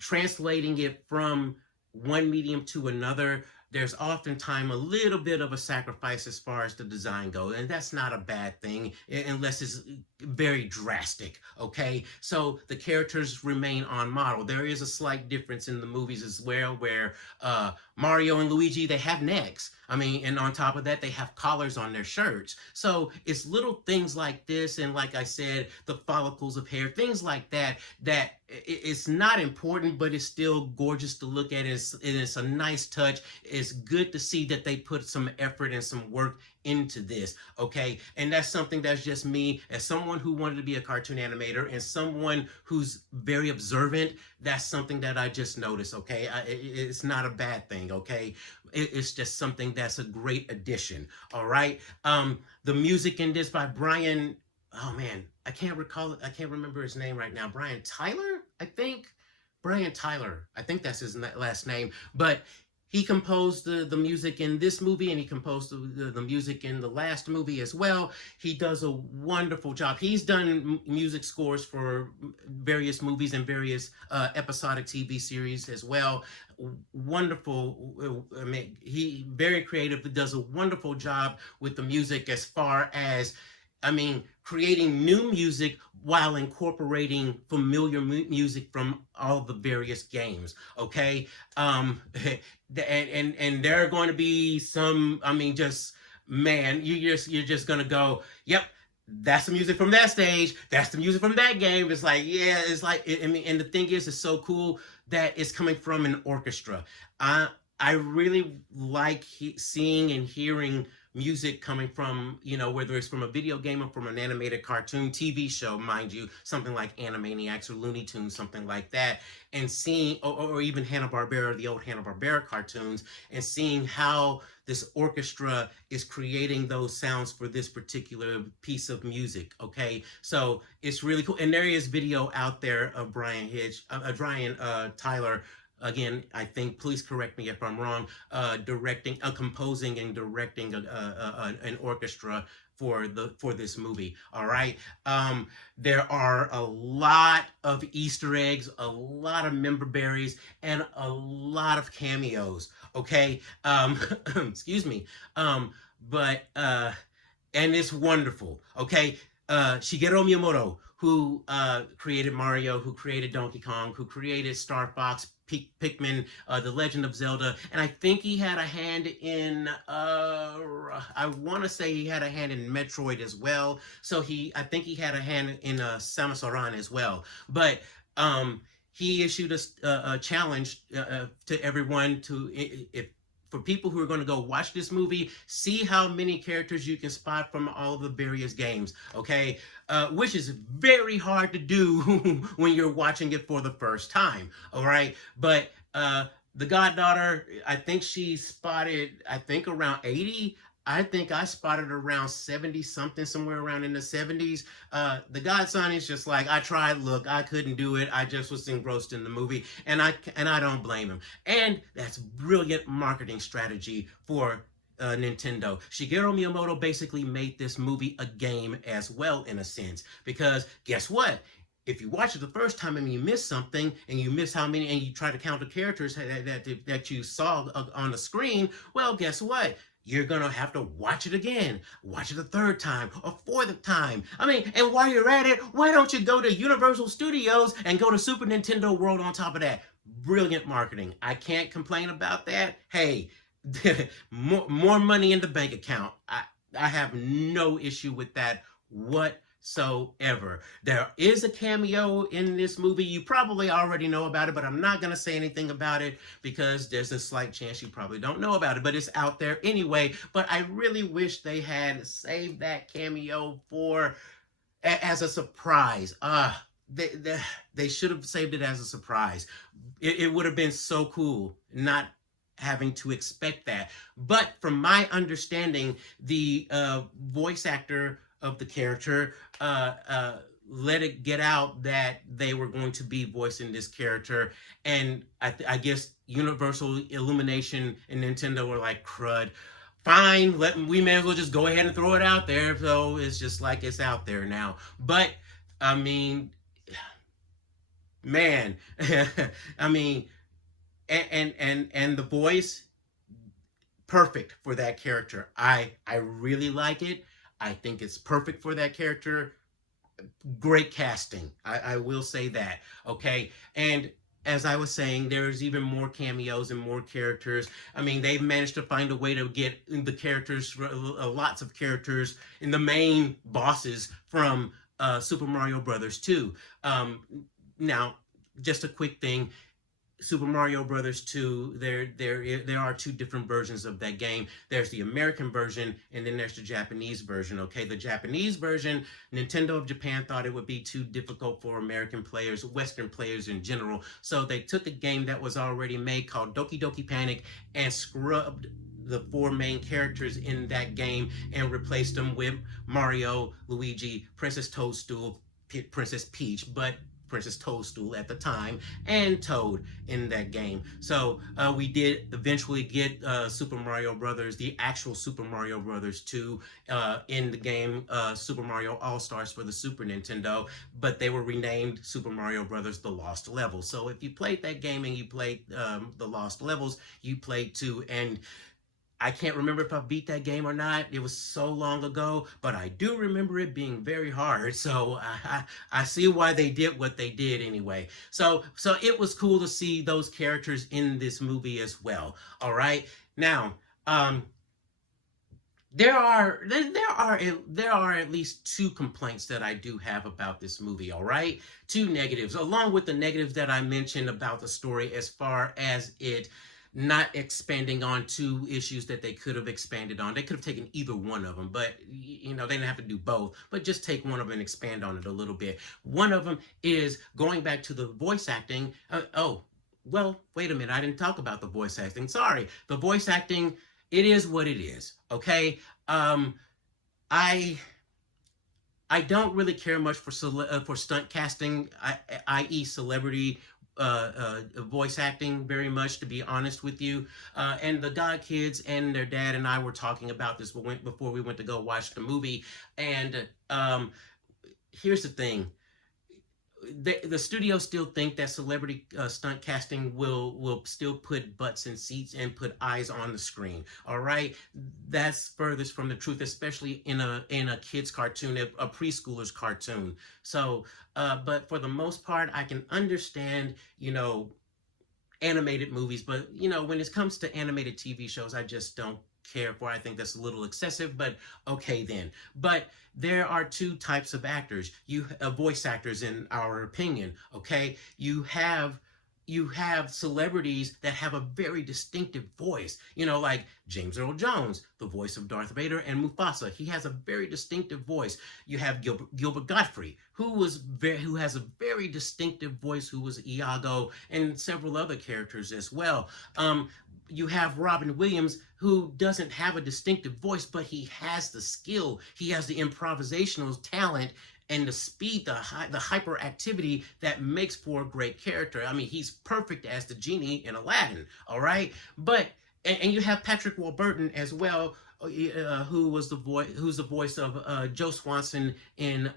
Translating it from one medium to another, there's oftentimes a little bit of a sacrifice as far as the design goes, and that's not a bad thing unless it's very drastic, okay? So the characters remain on model. There is a slight difference in the movies as well, where Mario and Luigi, they have necks. I mean, and on top of that, they have collars on their shirts. So it's little things like this, and like I said, the follicles of hair, things like that, that it's not important, but it's still gorgeous to look at. It's a nice touch. It's good to see that they put some effort and some work into this, okay? And that's something that's just me, as someone who wanted to be a cartoon animator and someone who's very observant. That's something that I just noticed, okay? It's not a bad thing, okay? It's just something that's a great addition, all right? The music in this by Brian, oh man, I can't remember his name right now. Brian Tyler, I think. Brian Tyler, I think that's his last name. But he composed the music in this movie, and he composed the music in the last movie as well. He does a wonderful job. He's done music scores for various movies and various episodic TV series as well. Wonderful. I mean, he very creative. Does a wonderful job with the music, as far as, I mean, creating new music while incorporating familiar music from all the various games, okay? And there are going to be some, I mean, just, man, you're just gonna go, yep, that's the music from that stage, that's the music from that game. It's like, yeah, it's like, I mean, and the thing is, it's so cool that it's coming from an orchestra. I really like seeing and hearing music coming from, whether it's from a video game or from an animated cartoon TV show, mind you, something like Animaniacs or Looney Tunes, something like that, and seeing, or even Hanna-Barbera, the old Hanna-Barbera cartoons, and seeing how this orchestra is creating those sounds for this particular piece of music, okay? So it's really cool. And there is video out there of Brian Tyler, again, I think, please correct me if I'm wrong, composing and directing an orchestra for this movie. All right, there are a lot of Easter eggs, a lot of member berries, and a lot of cameos. Okay, excuse me, but and it's wonderful. Okay, Shigeru Miyamoto, who created Mario, who created Donkey Kong, who created Star Fox, Pikmin, The Legend of Zelda, and I think he had a hand in. I want to say he had a hand in Metroid as well. So I think he had a hand in Samus Aran as well. But he issued a challenge to everyone to if for people who are going to go watch this movie, see how many characters you can spot from all of the various games, okay? Which is very hard to do when you're watching it for the first time, all right? But the goddaughter, I think she spotted, I think around 80. I think I spotted around 70 something, somewhere around in the 70s. The godson is just like, I tried, look, I couldn't do it. I just was engrossed in the movie, and I don't blame him. And that's brilliant marketing strategy for Nintendo. Shigeru Miyamoto basically made this movie a game as well, in a sense, because guess what? If you watch it the first time and you miss something, and you miss how many, and you try to count the characters that you saw on the screen, well, guess what? You're gonna have to watch it again, watch it a third time, a fourth time. I mean, and while you're at it, why don't you go to Universal Studios and go to Super Nintendo World on top of that? Brilliant marketing. I can't complain about that. Hey, more money in the bank account. I have no issue with that whatsoever. There is a cameo in this movie. You probably already know about it, but I'm not going to say anything about it because there's a slight chance you probably don't know about it, but it's out there anyway. But I really wish they had saved that cameo for as a surprise. They should have saved it as a surprise. It would have been so cool not having to expect that. But from my understanding, the voice actor of the character let it get out that they were going to be voicing this character, and I guess Universal Illumination and Nintendo were like, crud, fine, we may as well just go ahead and throw it out there. So it's just like it's out there now. But I mean, man, I mean, and the voice, perfect for that character. I really like it. I think it's perfect for that character. Great casting. I will say that. Okay. And as I was saying, there's even more cameos and more characters. I mean, they've managed to find a way to get the characters, lots of characters, in the main bosses from Super Mario Brothers 2. Now, just a quick thing. Super Mario Brothers 2, there are two different versions of that game. There's the American version, and then there's the Japanese version. Okay, the Japanese version, Nintendo of Japan thought it would be too difficult for American players, Western players in general. So they took a game that was already made called Doki Doki Panic and scrubbed the four main characters in that game and replaced them with Mario, Luigi, Princess Toadstool, Princess Peach, but Princess Toadstool at the time, and Toad in that game. So we did eventually get Super Mario Brothers, the actual Super Mario Brothers 2 in the game Super Mario All-Stars for the Super Nintendo, but they were renamed Super Mario Brothers The Lost Levels. So if you played that game and you played the Lost Levels, you played 2, and I can't remember if I beat that game or not. It was so long ago, but I do remember it being very hard. So I see why they did what they did anyway. So it was cool to see those characters in this movie as well. All right. Now, there are at least two complaints that I do have about this movie. All right, two negatives, along with the negatives that I mentioned about the story, as far as it not expanding on two issues that they could have expanded on. They could have taken either one of them, but they didn't have to do both, but just take one of them and expand on it a little bit. One of them is going back to the voice acting. Well, wait a minute, I didn't talk about the voice acting. Sorry. The voice acting, it is what it is, okay? I don't really care much for stunt casting, i.e. celebrity voice acting very much, to be honest with you. And the God kids and their dad and I were talking about this before we went to go watch the movie. And here's the thing: the studio still think that celebrity stunt casting will still put butts in seats and put eyes on the screen. All right, that's furthest from the truth, especially in a kids cartoon, a preschooler's cartoon. So, but for the most part, I can understand, animated movies, but when it comes to animated TV shows, I just don't care for. I think that's a little excessive, but okay then. But there are two types of actors. You voice actors, in our opinion. Okay, you have celebrities that have a very distinctive voice. Like James Earl Jones, the voice of Darth Vader and Mufasa. He has a very distinctive voice. You have Gilbert Gottfried, who has a very distinctive voice, who was Iago and several other characters as well. You have Robin Williams, who doesn't have a distinctive voice, but he has the skill. He has the improvisational talent and the speed, the hyperactivity that makes for a great character. I mean, he's perfect as the genie in Aladdin. All right, but and you have Patrick Warburton as well, who's the voice of Joe Swanson in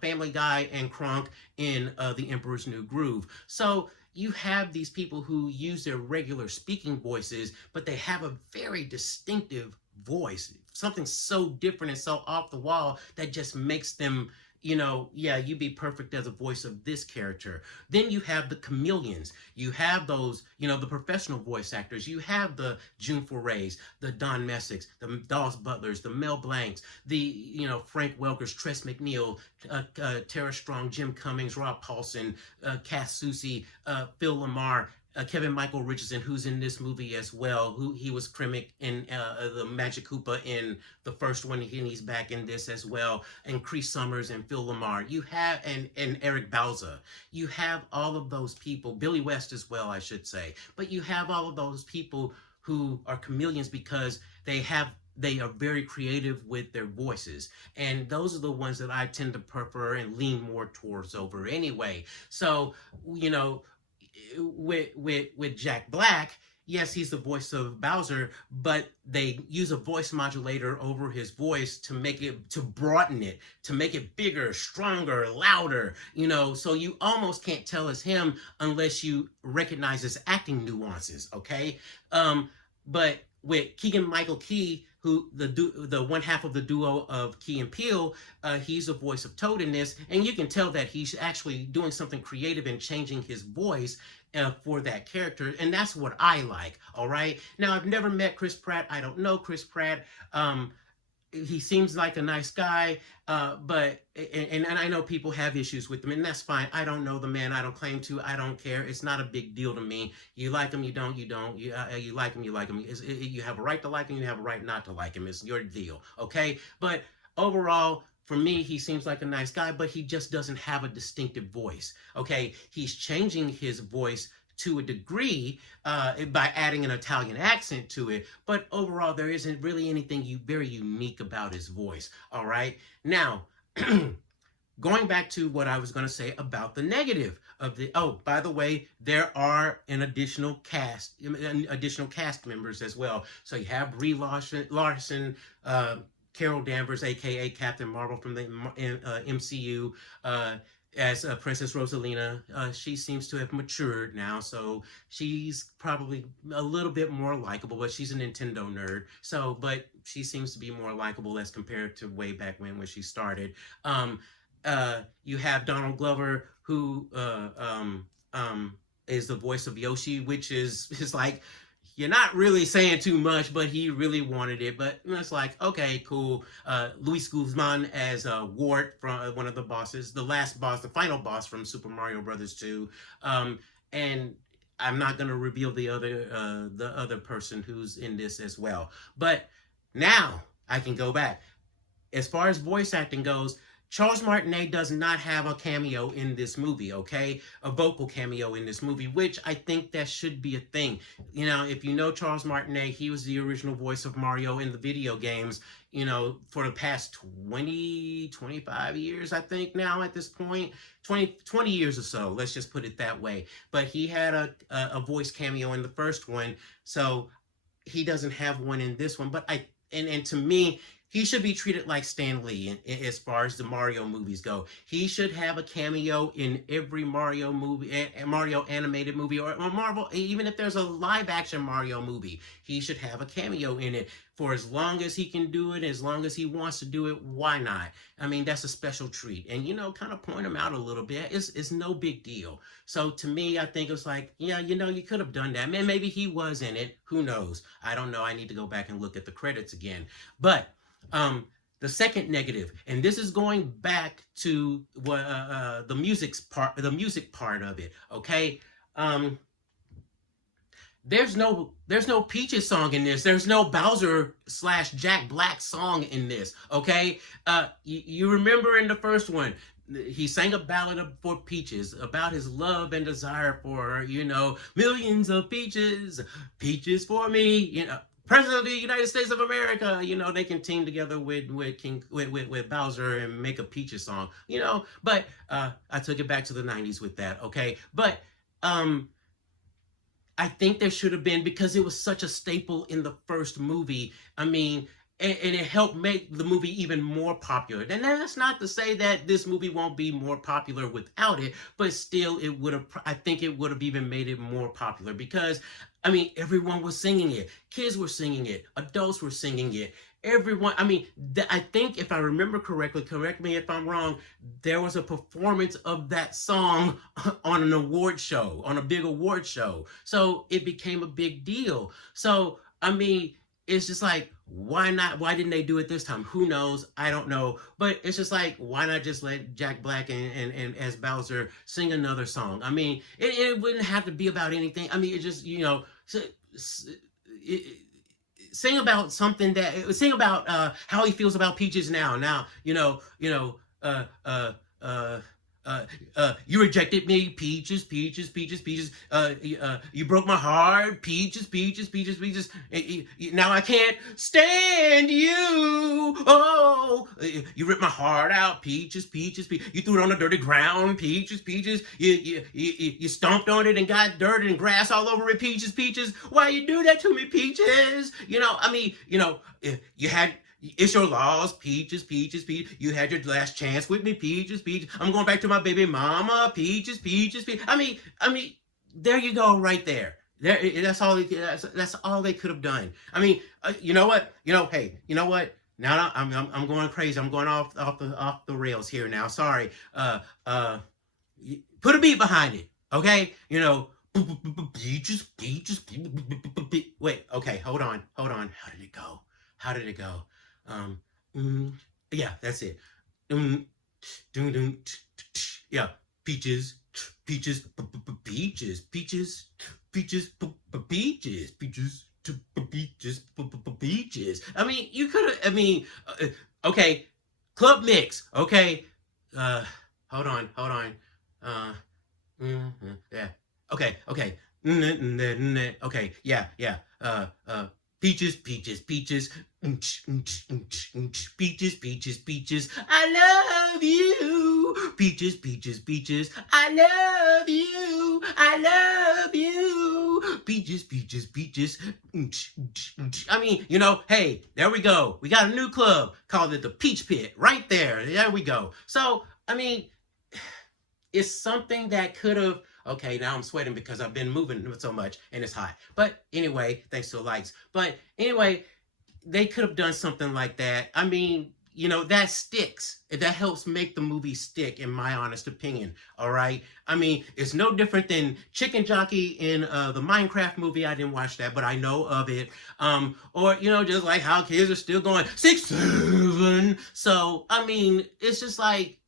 Family Guy, and Kronk in The Emperor's New Groove. So you have these people who use their regular speaking voices, but they have a very distinctive voice, something so different and so off the wall that just makes them, yeah, you'd be perfect as a voice of this character. Then you have the chameleons. You have those, the professional voice actors. You have the June Forays, the Don Messick's, the Dawes Butlers, the Mel Blancs, the, Frank Welker's, Tress MacNeille, Tara Strong, Jim Cummings, Rob Paulson, Cass Soucy, Phil Lamar, Kevin Michael Richardson, who's in this movie as well. He was Kremik in the Magic Koopa in the first one, and he's back in this as well. And Cree Summers and Phil Lamar. You have and Eric Bauza. You have all of those people. Billy West as well, I should say. But you have all of those people who are chameleons because they are very creative with their voices, and those are the ones that I tend to prefer and lean more towards over anyway. So, with Jack Black, yes, he's the voice of Bowser, but they use a voice modulator over his voice to broaden it, to make it bigger, stronger, louder, so you almost can't tell it's him unless you recognize his acting nuances, okay? But with Keegan Michael Key, who the one half of the duo of Key and Peele, he's the voice of Toad in this, and you can tell that he's actually doing something creative and changing his voice for that character, and that's what I like. All right. Now, I've never met Chris Pratt. I don't know Chris Pratt. He seems like a nice guy, but and I know people have issues with him, and that's fine. I don't know the man. I don't claim to. I don't care. It's not a big deal to me. You like him, you don't. You don't. You like him, you like him. You have a right to like him. You have a right not to like him. It's your deal, okay? But overall, for me, he seems like a nice guy, but he just doesn't have a distinctive voice. Okay, he's changing his voice to a degree by adding an Italian accent to it, but overall there isn't really anything very unique about his voice. All right, now going back to what I was going to say about the negative of the. Oh, by the way, there are additional cast members as well. So you have Brie Larson, Carol Danvers, aka Captain Marvel from the MCU, as Princess Rosalina. She seems to have matured now, so she's probably a little bit more likable, but she's a Nintendo nerd. So, but she seems to be more likable as compared to way back when she started. You have Donald Glover, who is the voice of Yoshi, which is like, you're not really saying too much, but he really wanted it. But it's like, okay, cool. Luis Guzman as Wart, from one of the bosses, the final boss from Super Mario Brothers 2. And I'm not going to reveal the other person who's in this as well. But now I can go back. As far as voice acting goes, Charles Martinet does not have a cameo in this movie, okay? A vocal cameo in this movie, which I think that should be a thing. You know, if you know Charles Martinet, he was the original voice of Mario in the video games, you know, for the past 20, 25 years, I think now at this point. 20 years or so, let's just put it that way. But he had a voice cameo in the first one, so he doesn't have one in this one. But and to me, he should be treated like Stan Lee as far as the Mario movies go. He should have a cameo in every Mario movie, Mario animated movie, or Marvel. Even if there's a live action Mario movie, he should have a cameo in it for as long as he can do it, as long as he wants to do it. Why not? I mean, that's a special treat, and you know, kind of point him out a little bit. It's no big deal. So to me, I think it's like, yeah, you know, you could have done that. Man, maybe he was in it. Who knows? I don't know. I need to go back and look at the credits again, but. The second negative, and this is going back to the music part of it. Okay, there's no Peaches song in this. There's no Bowser / Jack Black song in this. Okay, you remember in the first one, he sang a ballad for Peaches about his love and desire for her. You know, millions of peaches, peaches for me. You know. President of the United States of America, you know, they can team together with Bowser and make a Peaches song, you know. But I took it back to the 90s with that, okay. But I think there should have been, because it was such a staple in the first movie. I mean, and it helped make the movie even more popular. And that's not to say that this movie won't be more popular without it, but still, it would have. I think it would have even made it more popular because, I mean, everyone was singing it. Kids were singing it. Adults were singing it. Everyone. I mean, I think if I remember correctly, correct me if I'm wrong, there was a performance of that song on an award show, on a big award show. So it became a big deal. So I mean, it's just like, why not? Why didn't they do it this time? Who knows? I don't know. But it's just like, why not just let Jack Black and as Bowser sing another song? I mean, it wouldn't have to be about anything. I mean, it just, you know, sing about something sing about how he feels about Peaches now. Now, you rejected me, Peaches, Peaches, Peaches, Peaches. You broke my heart, Peaches, Peaches, Peaches, Peaches. Now I can't stand you. Oh, you ripped my heart out, Peaches, Peaches, Peaches. You threw it on the dirty ground, Peaches, Peaches. You stomped on it and got dirt and grass all over it, Peaches, Peaches. Why you do that to me, Peaches? You know, I mean, you know, you had. It's your loss, Peaches, Peaches, Peaches. You had your last chance with me, Peaches, Peaches. I'm going back to my baby mama, Peaches, Peaches, Peaches. I mean, there you go, right there. That's all. That's all they could have done. I mean, you know what? You know, hey, you know what? Now I'm going crazy. I'm going off the rails here now. Sorry. Put a beat behind it, okay? You know, Peaches, Peaches, Peaches. Wait, okay, hold on. How did it go? Yeah, that's it. Yeah, peaches, peaches, peaches, peaches, peaches, peaches, peaches, peaches. I mean, you could have. I mean, okay, club mix. Okay, hold on. Yeah. Okay. Okay. Yeah. Peaches, peaches, peaches, peaches, peaches, peaches. I love you. Peaches, peaches, peaches. I love you. Peaches, peaches, peaches. I mean, you know, hey, there we go. We got a new club. Called it the Peach Pit. Right there. There we go. So, I mean, it's something that could have. Okay, now I'm sweating because I've been moving so much and it's hot. But anyway, thanks to the lights. But anyway, they could have done something like that. I mean, you know, that sticks. That helps make the movie stick, in my honest opinion. All right. I mean, it's no different than Chicken Jockey in the Minecraft movie. I didn't watch that, but I know of it. Or, you know, just like how kids are still going 6, 7. So, I mean, it's just like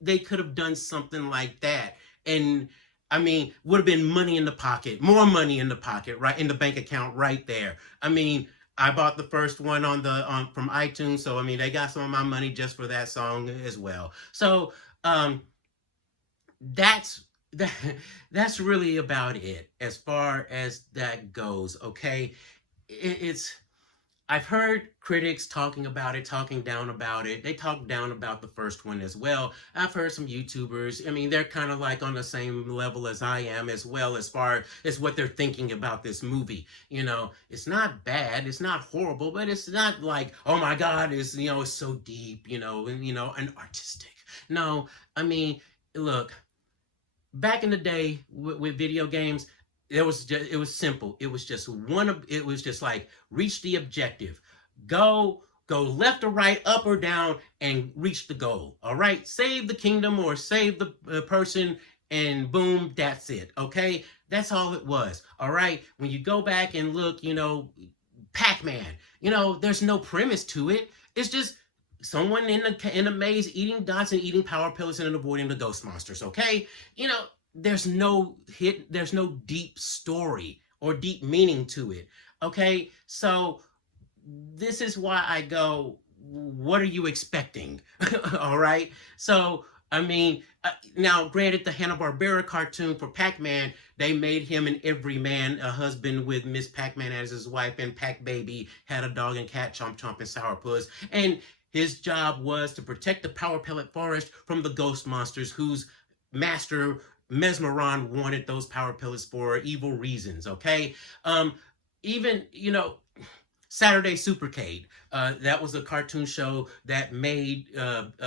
they could have done something like that. And I mean, would have been money in the pocket, more money in the pocket, right? In the bank account right there. I mean, I bought the first one on the from iTunes, so I mean they got some of my money just for that song as well. So um, that's that, that's really about it as far as that goes. Okay, it's I've heard critics talking about it, talking down about it. They talk down about the first one as well. I've heard some YouTubers. I mean, they're kind of like on the same level as I am as well as far as what they're thinking about this movie. You know, it's not bad, it's not horrible, but it's not like, oh my God, it's so deep, and artistic. No, I mean, look, back in the day with video games, it was simple. It was just it was just like reach the objective, go left or right, up or down, and reach the goal. All right, save the kingdom or save the person, and boom, that's it. Okay, that's all it was. All right, when you go back and look, Pac-Man, there's no premise to it. It's just someone in a maze eating dots and eating power pillars and avoiding the ghost monsters. Okay, you know there's no deep story or deep meaning to it. Okay, so this is why I go, what are you expecting? All right, so I mean, now granted, the Hanna-Barbera cartoon for Pac-Man, they made him an everyman, a husband with Miss Pac-Man as his wife, and Pac-Baby had a dog and cat, Chomp Chomp and Sourpuss, and his job was to protect the Power Pellet Forest from the ghost monsters whose master Mesmeron wanted those power pellets for evil reasons. Okay, even Saturday Supercade. That was a cartoon show that made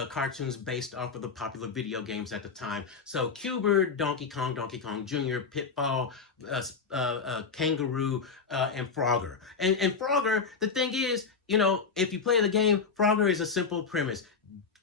cartoons based off of the popular video games at the time. So Cubert, Donkey Kong Jr., Pitfall, Kangaroo, and Frogger. And Frogger, the thing is, if you play the game, Frogger is a simple premise.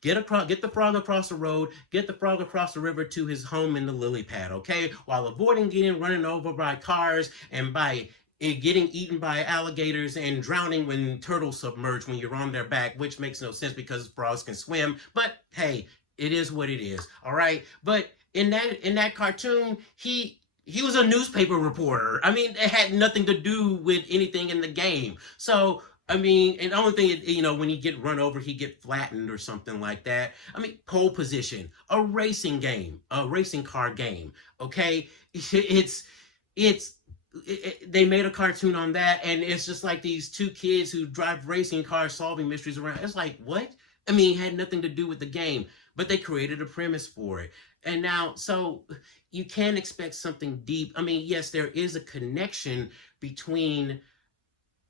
Get the frog across the road, get the frog across the river to his home in the lily pad, okay? While avoiding getting run over by cars and by getting eaten by alligators and drowning when turtles submerge when you're on their back, which makes no sense because frogs can swim. But hey, it is what it is, all right? But in that cartoon, he was a newspaper reporter. I mean, it had nothing to do with anything in the game. So I mean, and the only thing, when he get run over, he get flattened or something like that. I mean, pole position, a racing game, a racing car game. Okay, it's it's they made a cartoon on that, and it's just like these two kids who drive racing cars solving mysteries around. It's like, what? I mean, it had nothing to do with the game, but they created a premise for it. And now, so you can expect something deep. I mean, yes, there is a connection between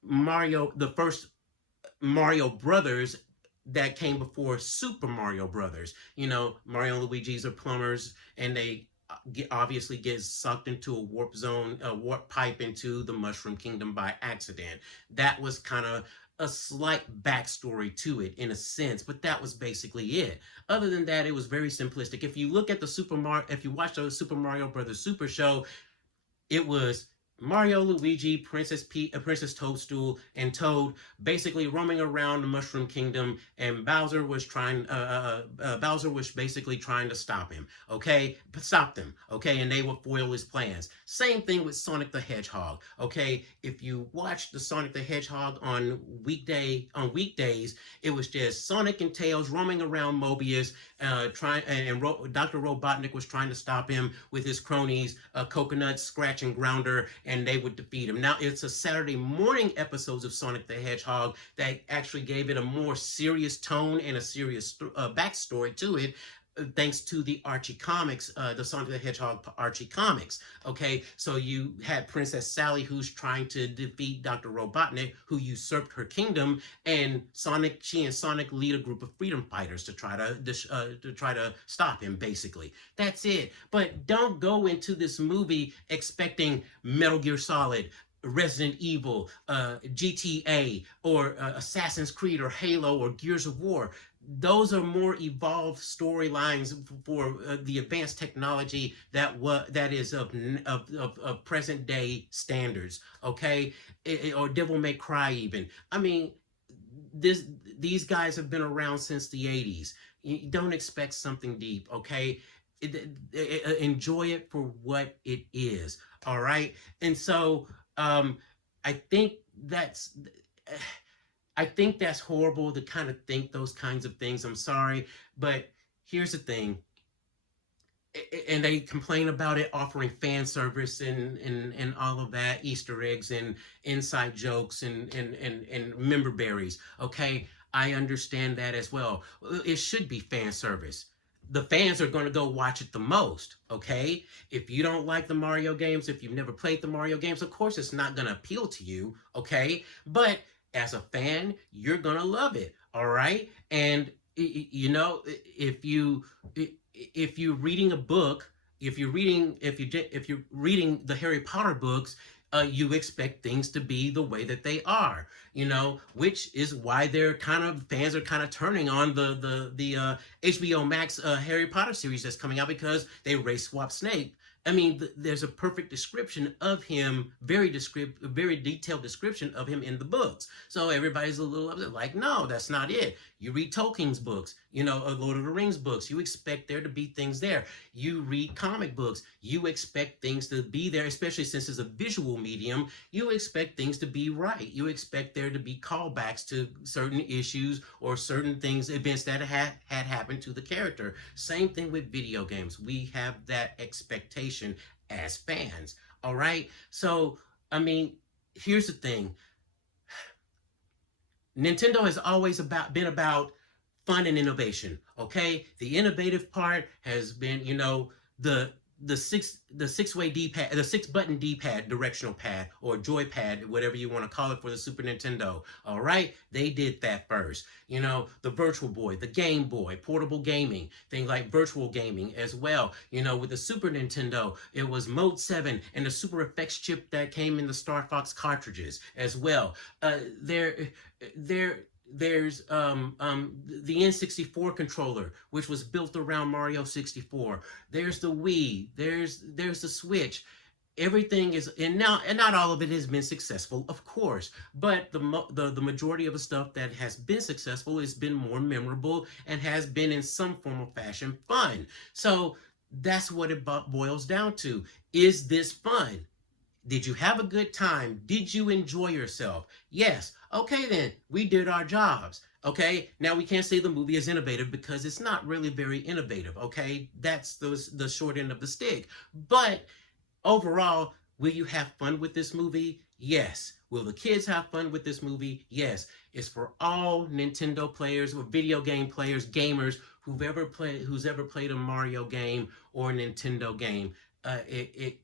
the first Mario Brothers that came before Super Mario Brothers. Mario and Luigi's are plumbers, and they obviously get sucked into a warp zone, a warp pipe into the Mushroom Kingdom by accident. That was kind of a slight backstory to it in a sense, but that was basically it. Other than that, it was very simplistic. If you watch the Super Mario Brothers Super Show, it was Mario, Luigi, Princess Toadstool, and Toad basically roaming around the Mushroom Kingdom, and Bowser was basically trying to stop him. Okay, stop them. Okay, and they would foil his plans. Same thing with Sonic the Hedgehog. Okay, if you watch the Sonic the Hedgehog on weekdays, it was just Sonic and Tails roaming around Mobius, Dr. Robotnik was trying to stop him with his cronies, Coconut, Scratch, and Grounder, and they would defeat him. Now, it's a Saturday morning episodes of Sonic the Hedgehog that actually gave it a more serious tone and a serious backstory to it, thanks to the Archie comics, the Sonic the Hedgehog Archie comics. Okay, so you had Princess Sally, who's trying to defeat Dr. Robotnik, who usurped her kingdom, and she and Sonic lead a group of freedom fighters to try to stop him. Basically, that's it. But don't go into this movie expecting Metal Gear Solid, Resident Evil, GTA, or Assassin's Creed, or Halo, or Gears of War. Those are more evolved storylines for the advanced technology that is of present day standards. Okay, or Devil May Cry even. I mean, this these guys have been around since the 80s. You don't expect something deep. Okay, enjoy it for what it is. All right, and so I think that's I think that's horrible to kind of think those kinds of things. I'm sorry, but here's the thing. And they complain about it offering fan service and all of that, Easter eggs and inside jokes and member berries. Okay, I understand that as well. It should be fan service. The fans are going to go watch it the most. Okay, if you don't like the Mario games, if you've never played the Mario games, of course it's not going to appeal to you. Okay, but as a fan, you're going to love it. All right, and you know, if you're reading a book, if you're reading the Harry Potter books, you expect things to be the way that they are, which is why they're kind of fans are kind of turning on the HBO Max Harry Potter series that's coming out because they race swap Snape. I mean, there's a perfect description of him, very detailed description of him in the books. So everybody's a little upset, like, no, that's not it. You read Tolkien's books, Lord of the Rings books. You expect there to be things there. You read comic books. You expect things to be there, especially since it's a visual medium. You expect things to be right. You expect there to be callbacks to certain issues or certain things, events that had happened to the character. Same thing with video games. We have that expectation as fans. All right. So, I mean, here's the thing. Nintendo has always been about fun and innovation. Okay, the innovative part has been, the six-way D-pad, the 6-button D-pad, directional pad or joypad, whatever you want to call it, for the Super Nintendo. All right, they did that first. The Virtual Boy, the Game Boy, portable gaming, things like virtual gaming as well. With the Super Nintendo, it was Mode 7 and the Super Effects chip that came in the Star Fox cartridges as well. There's the N64 controller, which was built around Mario 64. There's the Wii. There's the Switch. Everything is, and not all of it has been successful, of course, but the majority of the stuff that has been successful has been more memorable and has been in some form of fashion fun. So that's what it boils down to. Is this fun? Did you have a good time? Did you enjoy yourself? Yes. Okay, then we did our jobs. Okay, now we can't say the movie is innovative because it's not really very innovative. Okay, that's the short end of the stick. But overall, will you have fun with this movie? Yes. Will the kids have fun with this movie? Yes. It's for all Nintendo players or video game players, gamers, who's ever played a Mario game or a Nintendo game.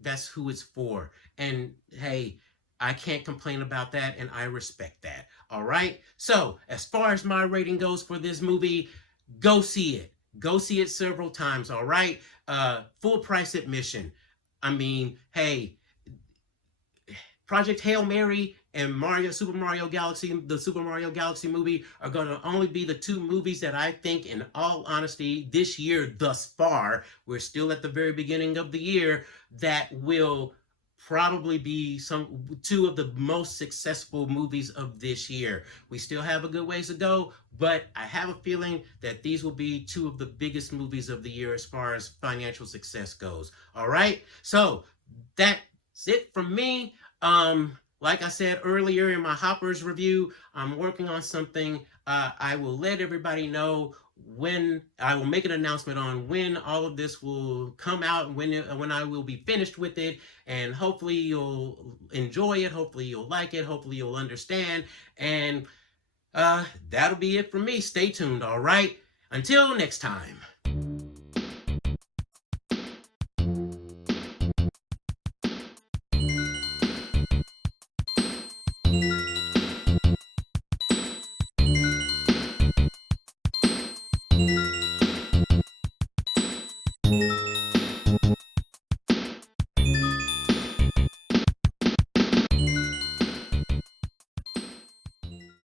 That's who it's for. And hey, I can't complain about that, and I respect that. All right. So as far as my rating goes for this movie, go see it. Go see it several times. All right. Full price admission. I mean, hey, Project Hail Mary and Super Mario Galaxy, the Super Mario Galaxy movie, are going to only be the two movies that I think, in all honesty, this year thus far, we're still at the very beginning of the year, that will probably be two of the most successful movies of this year. We still have a good ways to go, but I have a feeling that these will be two of the biggest movies of the year as far as financial success goes. All right, so that's it from me. Like I said earlier in my Hoppers review, I'm working on something. I will let everybody know when I will make an announcement on when all of this will come out and when I will be finished with it, and hopefully you'll enjoy it, hopefully you'll like it, hopefully you'll understand, and that'll be it from me. Stay tuned. All right, until next time.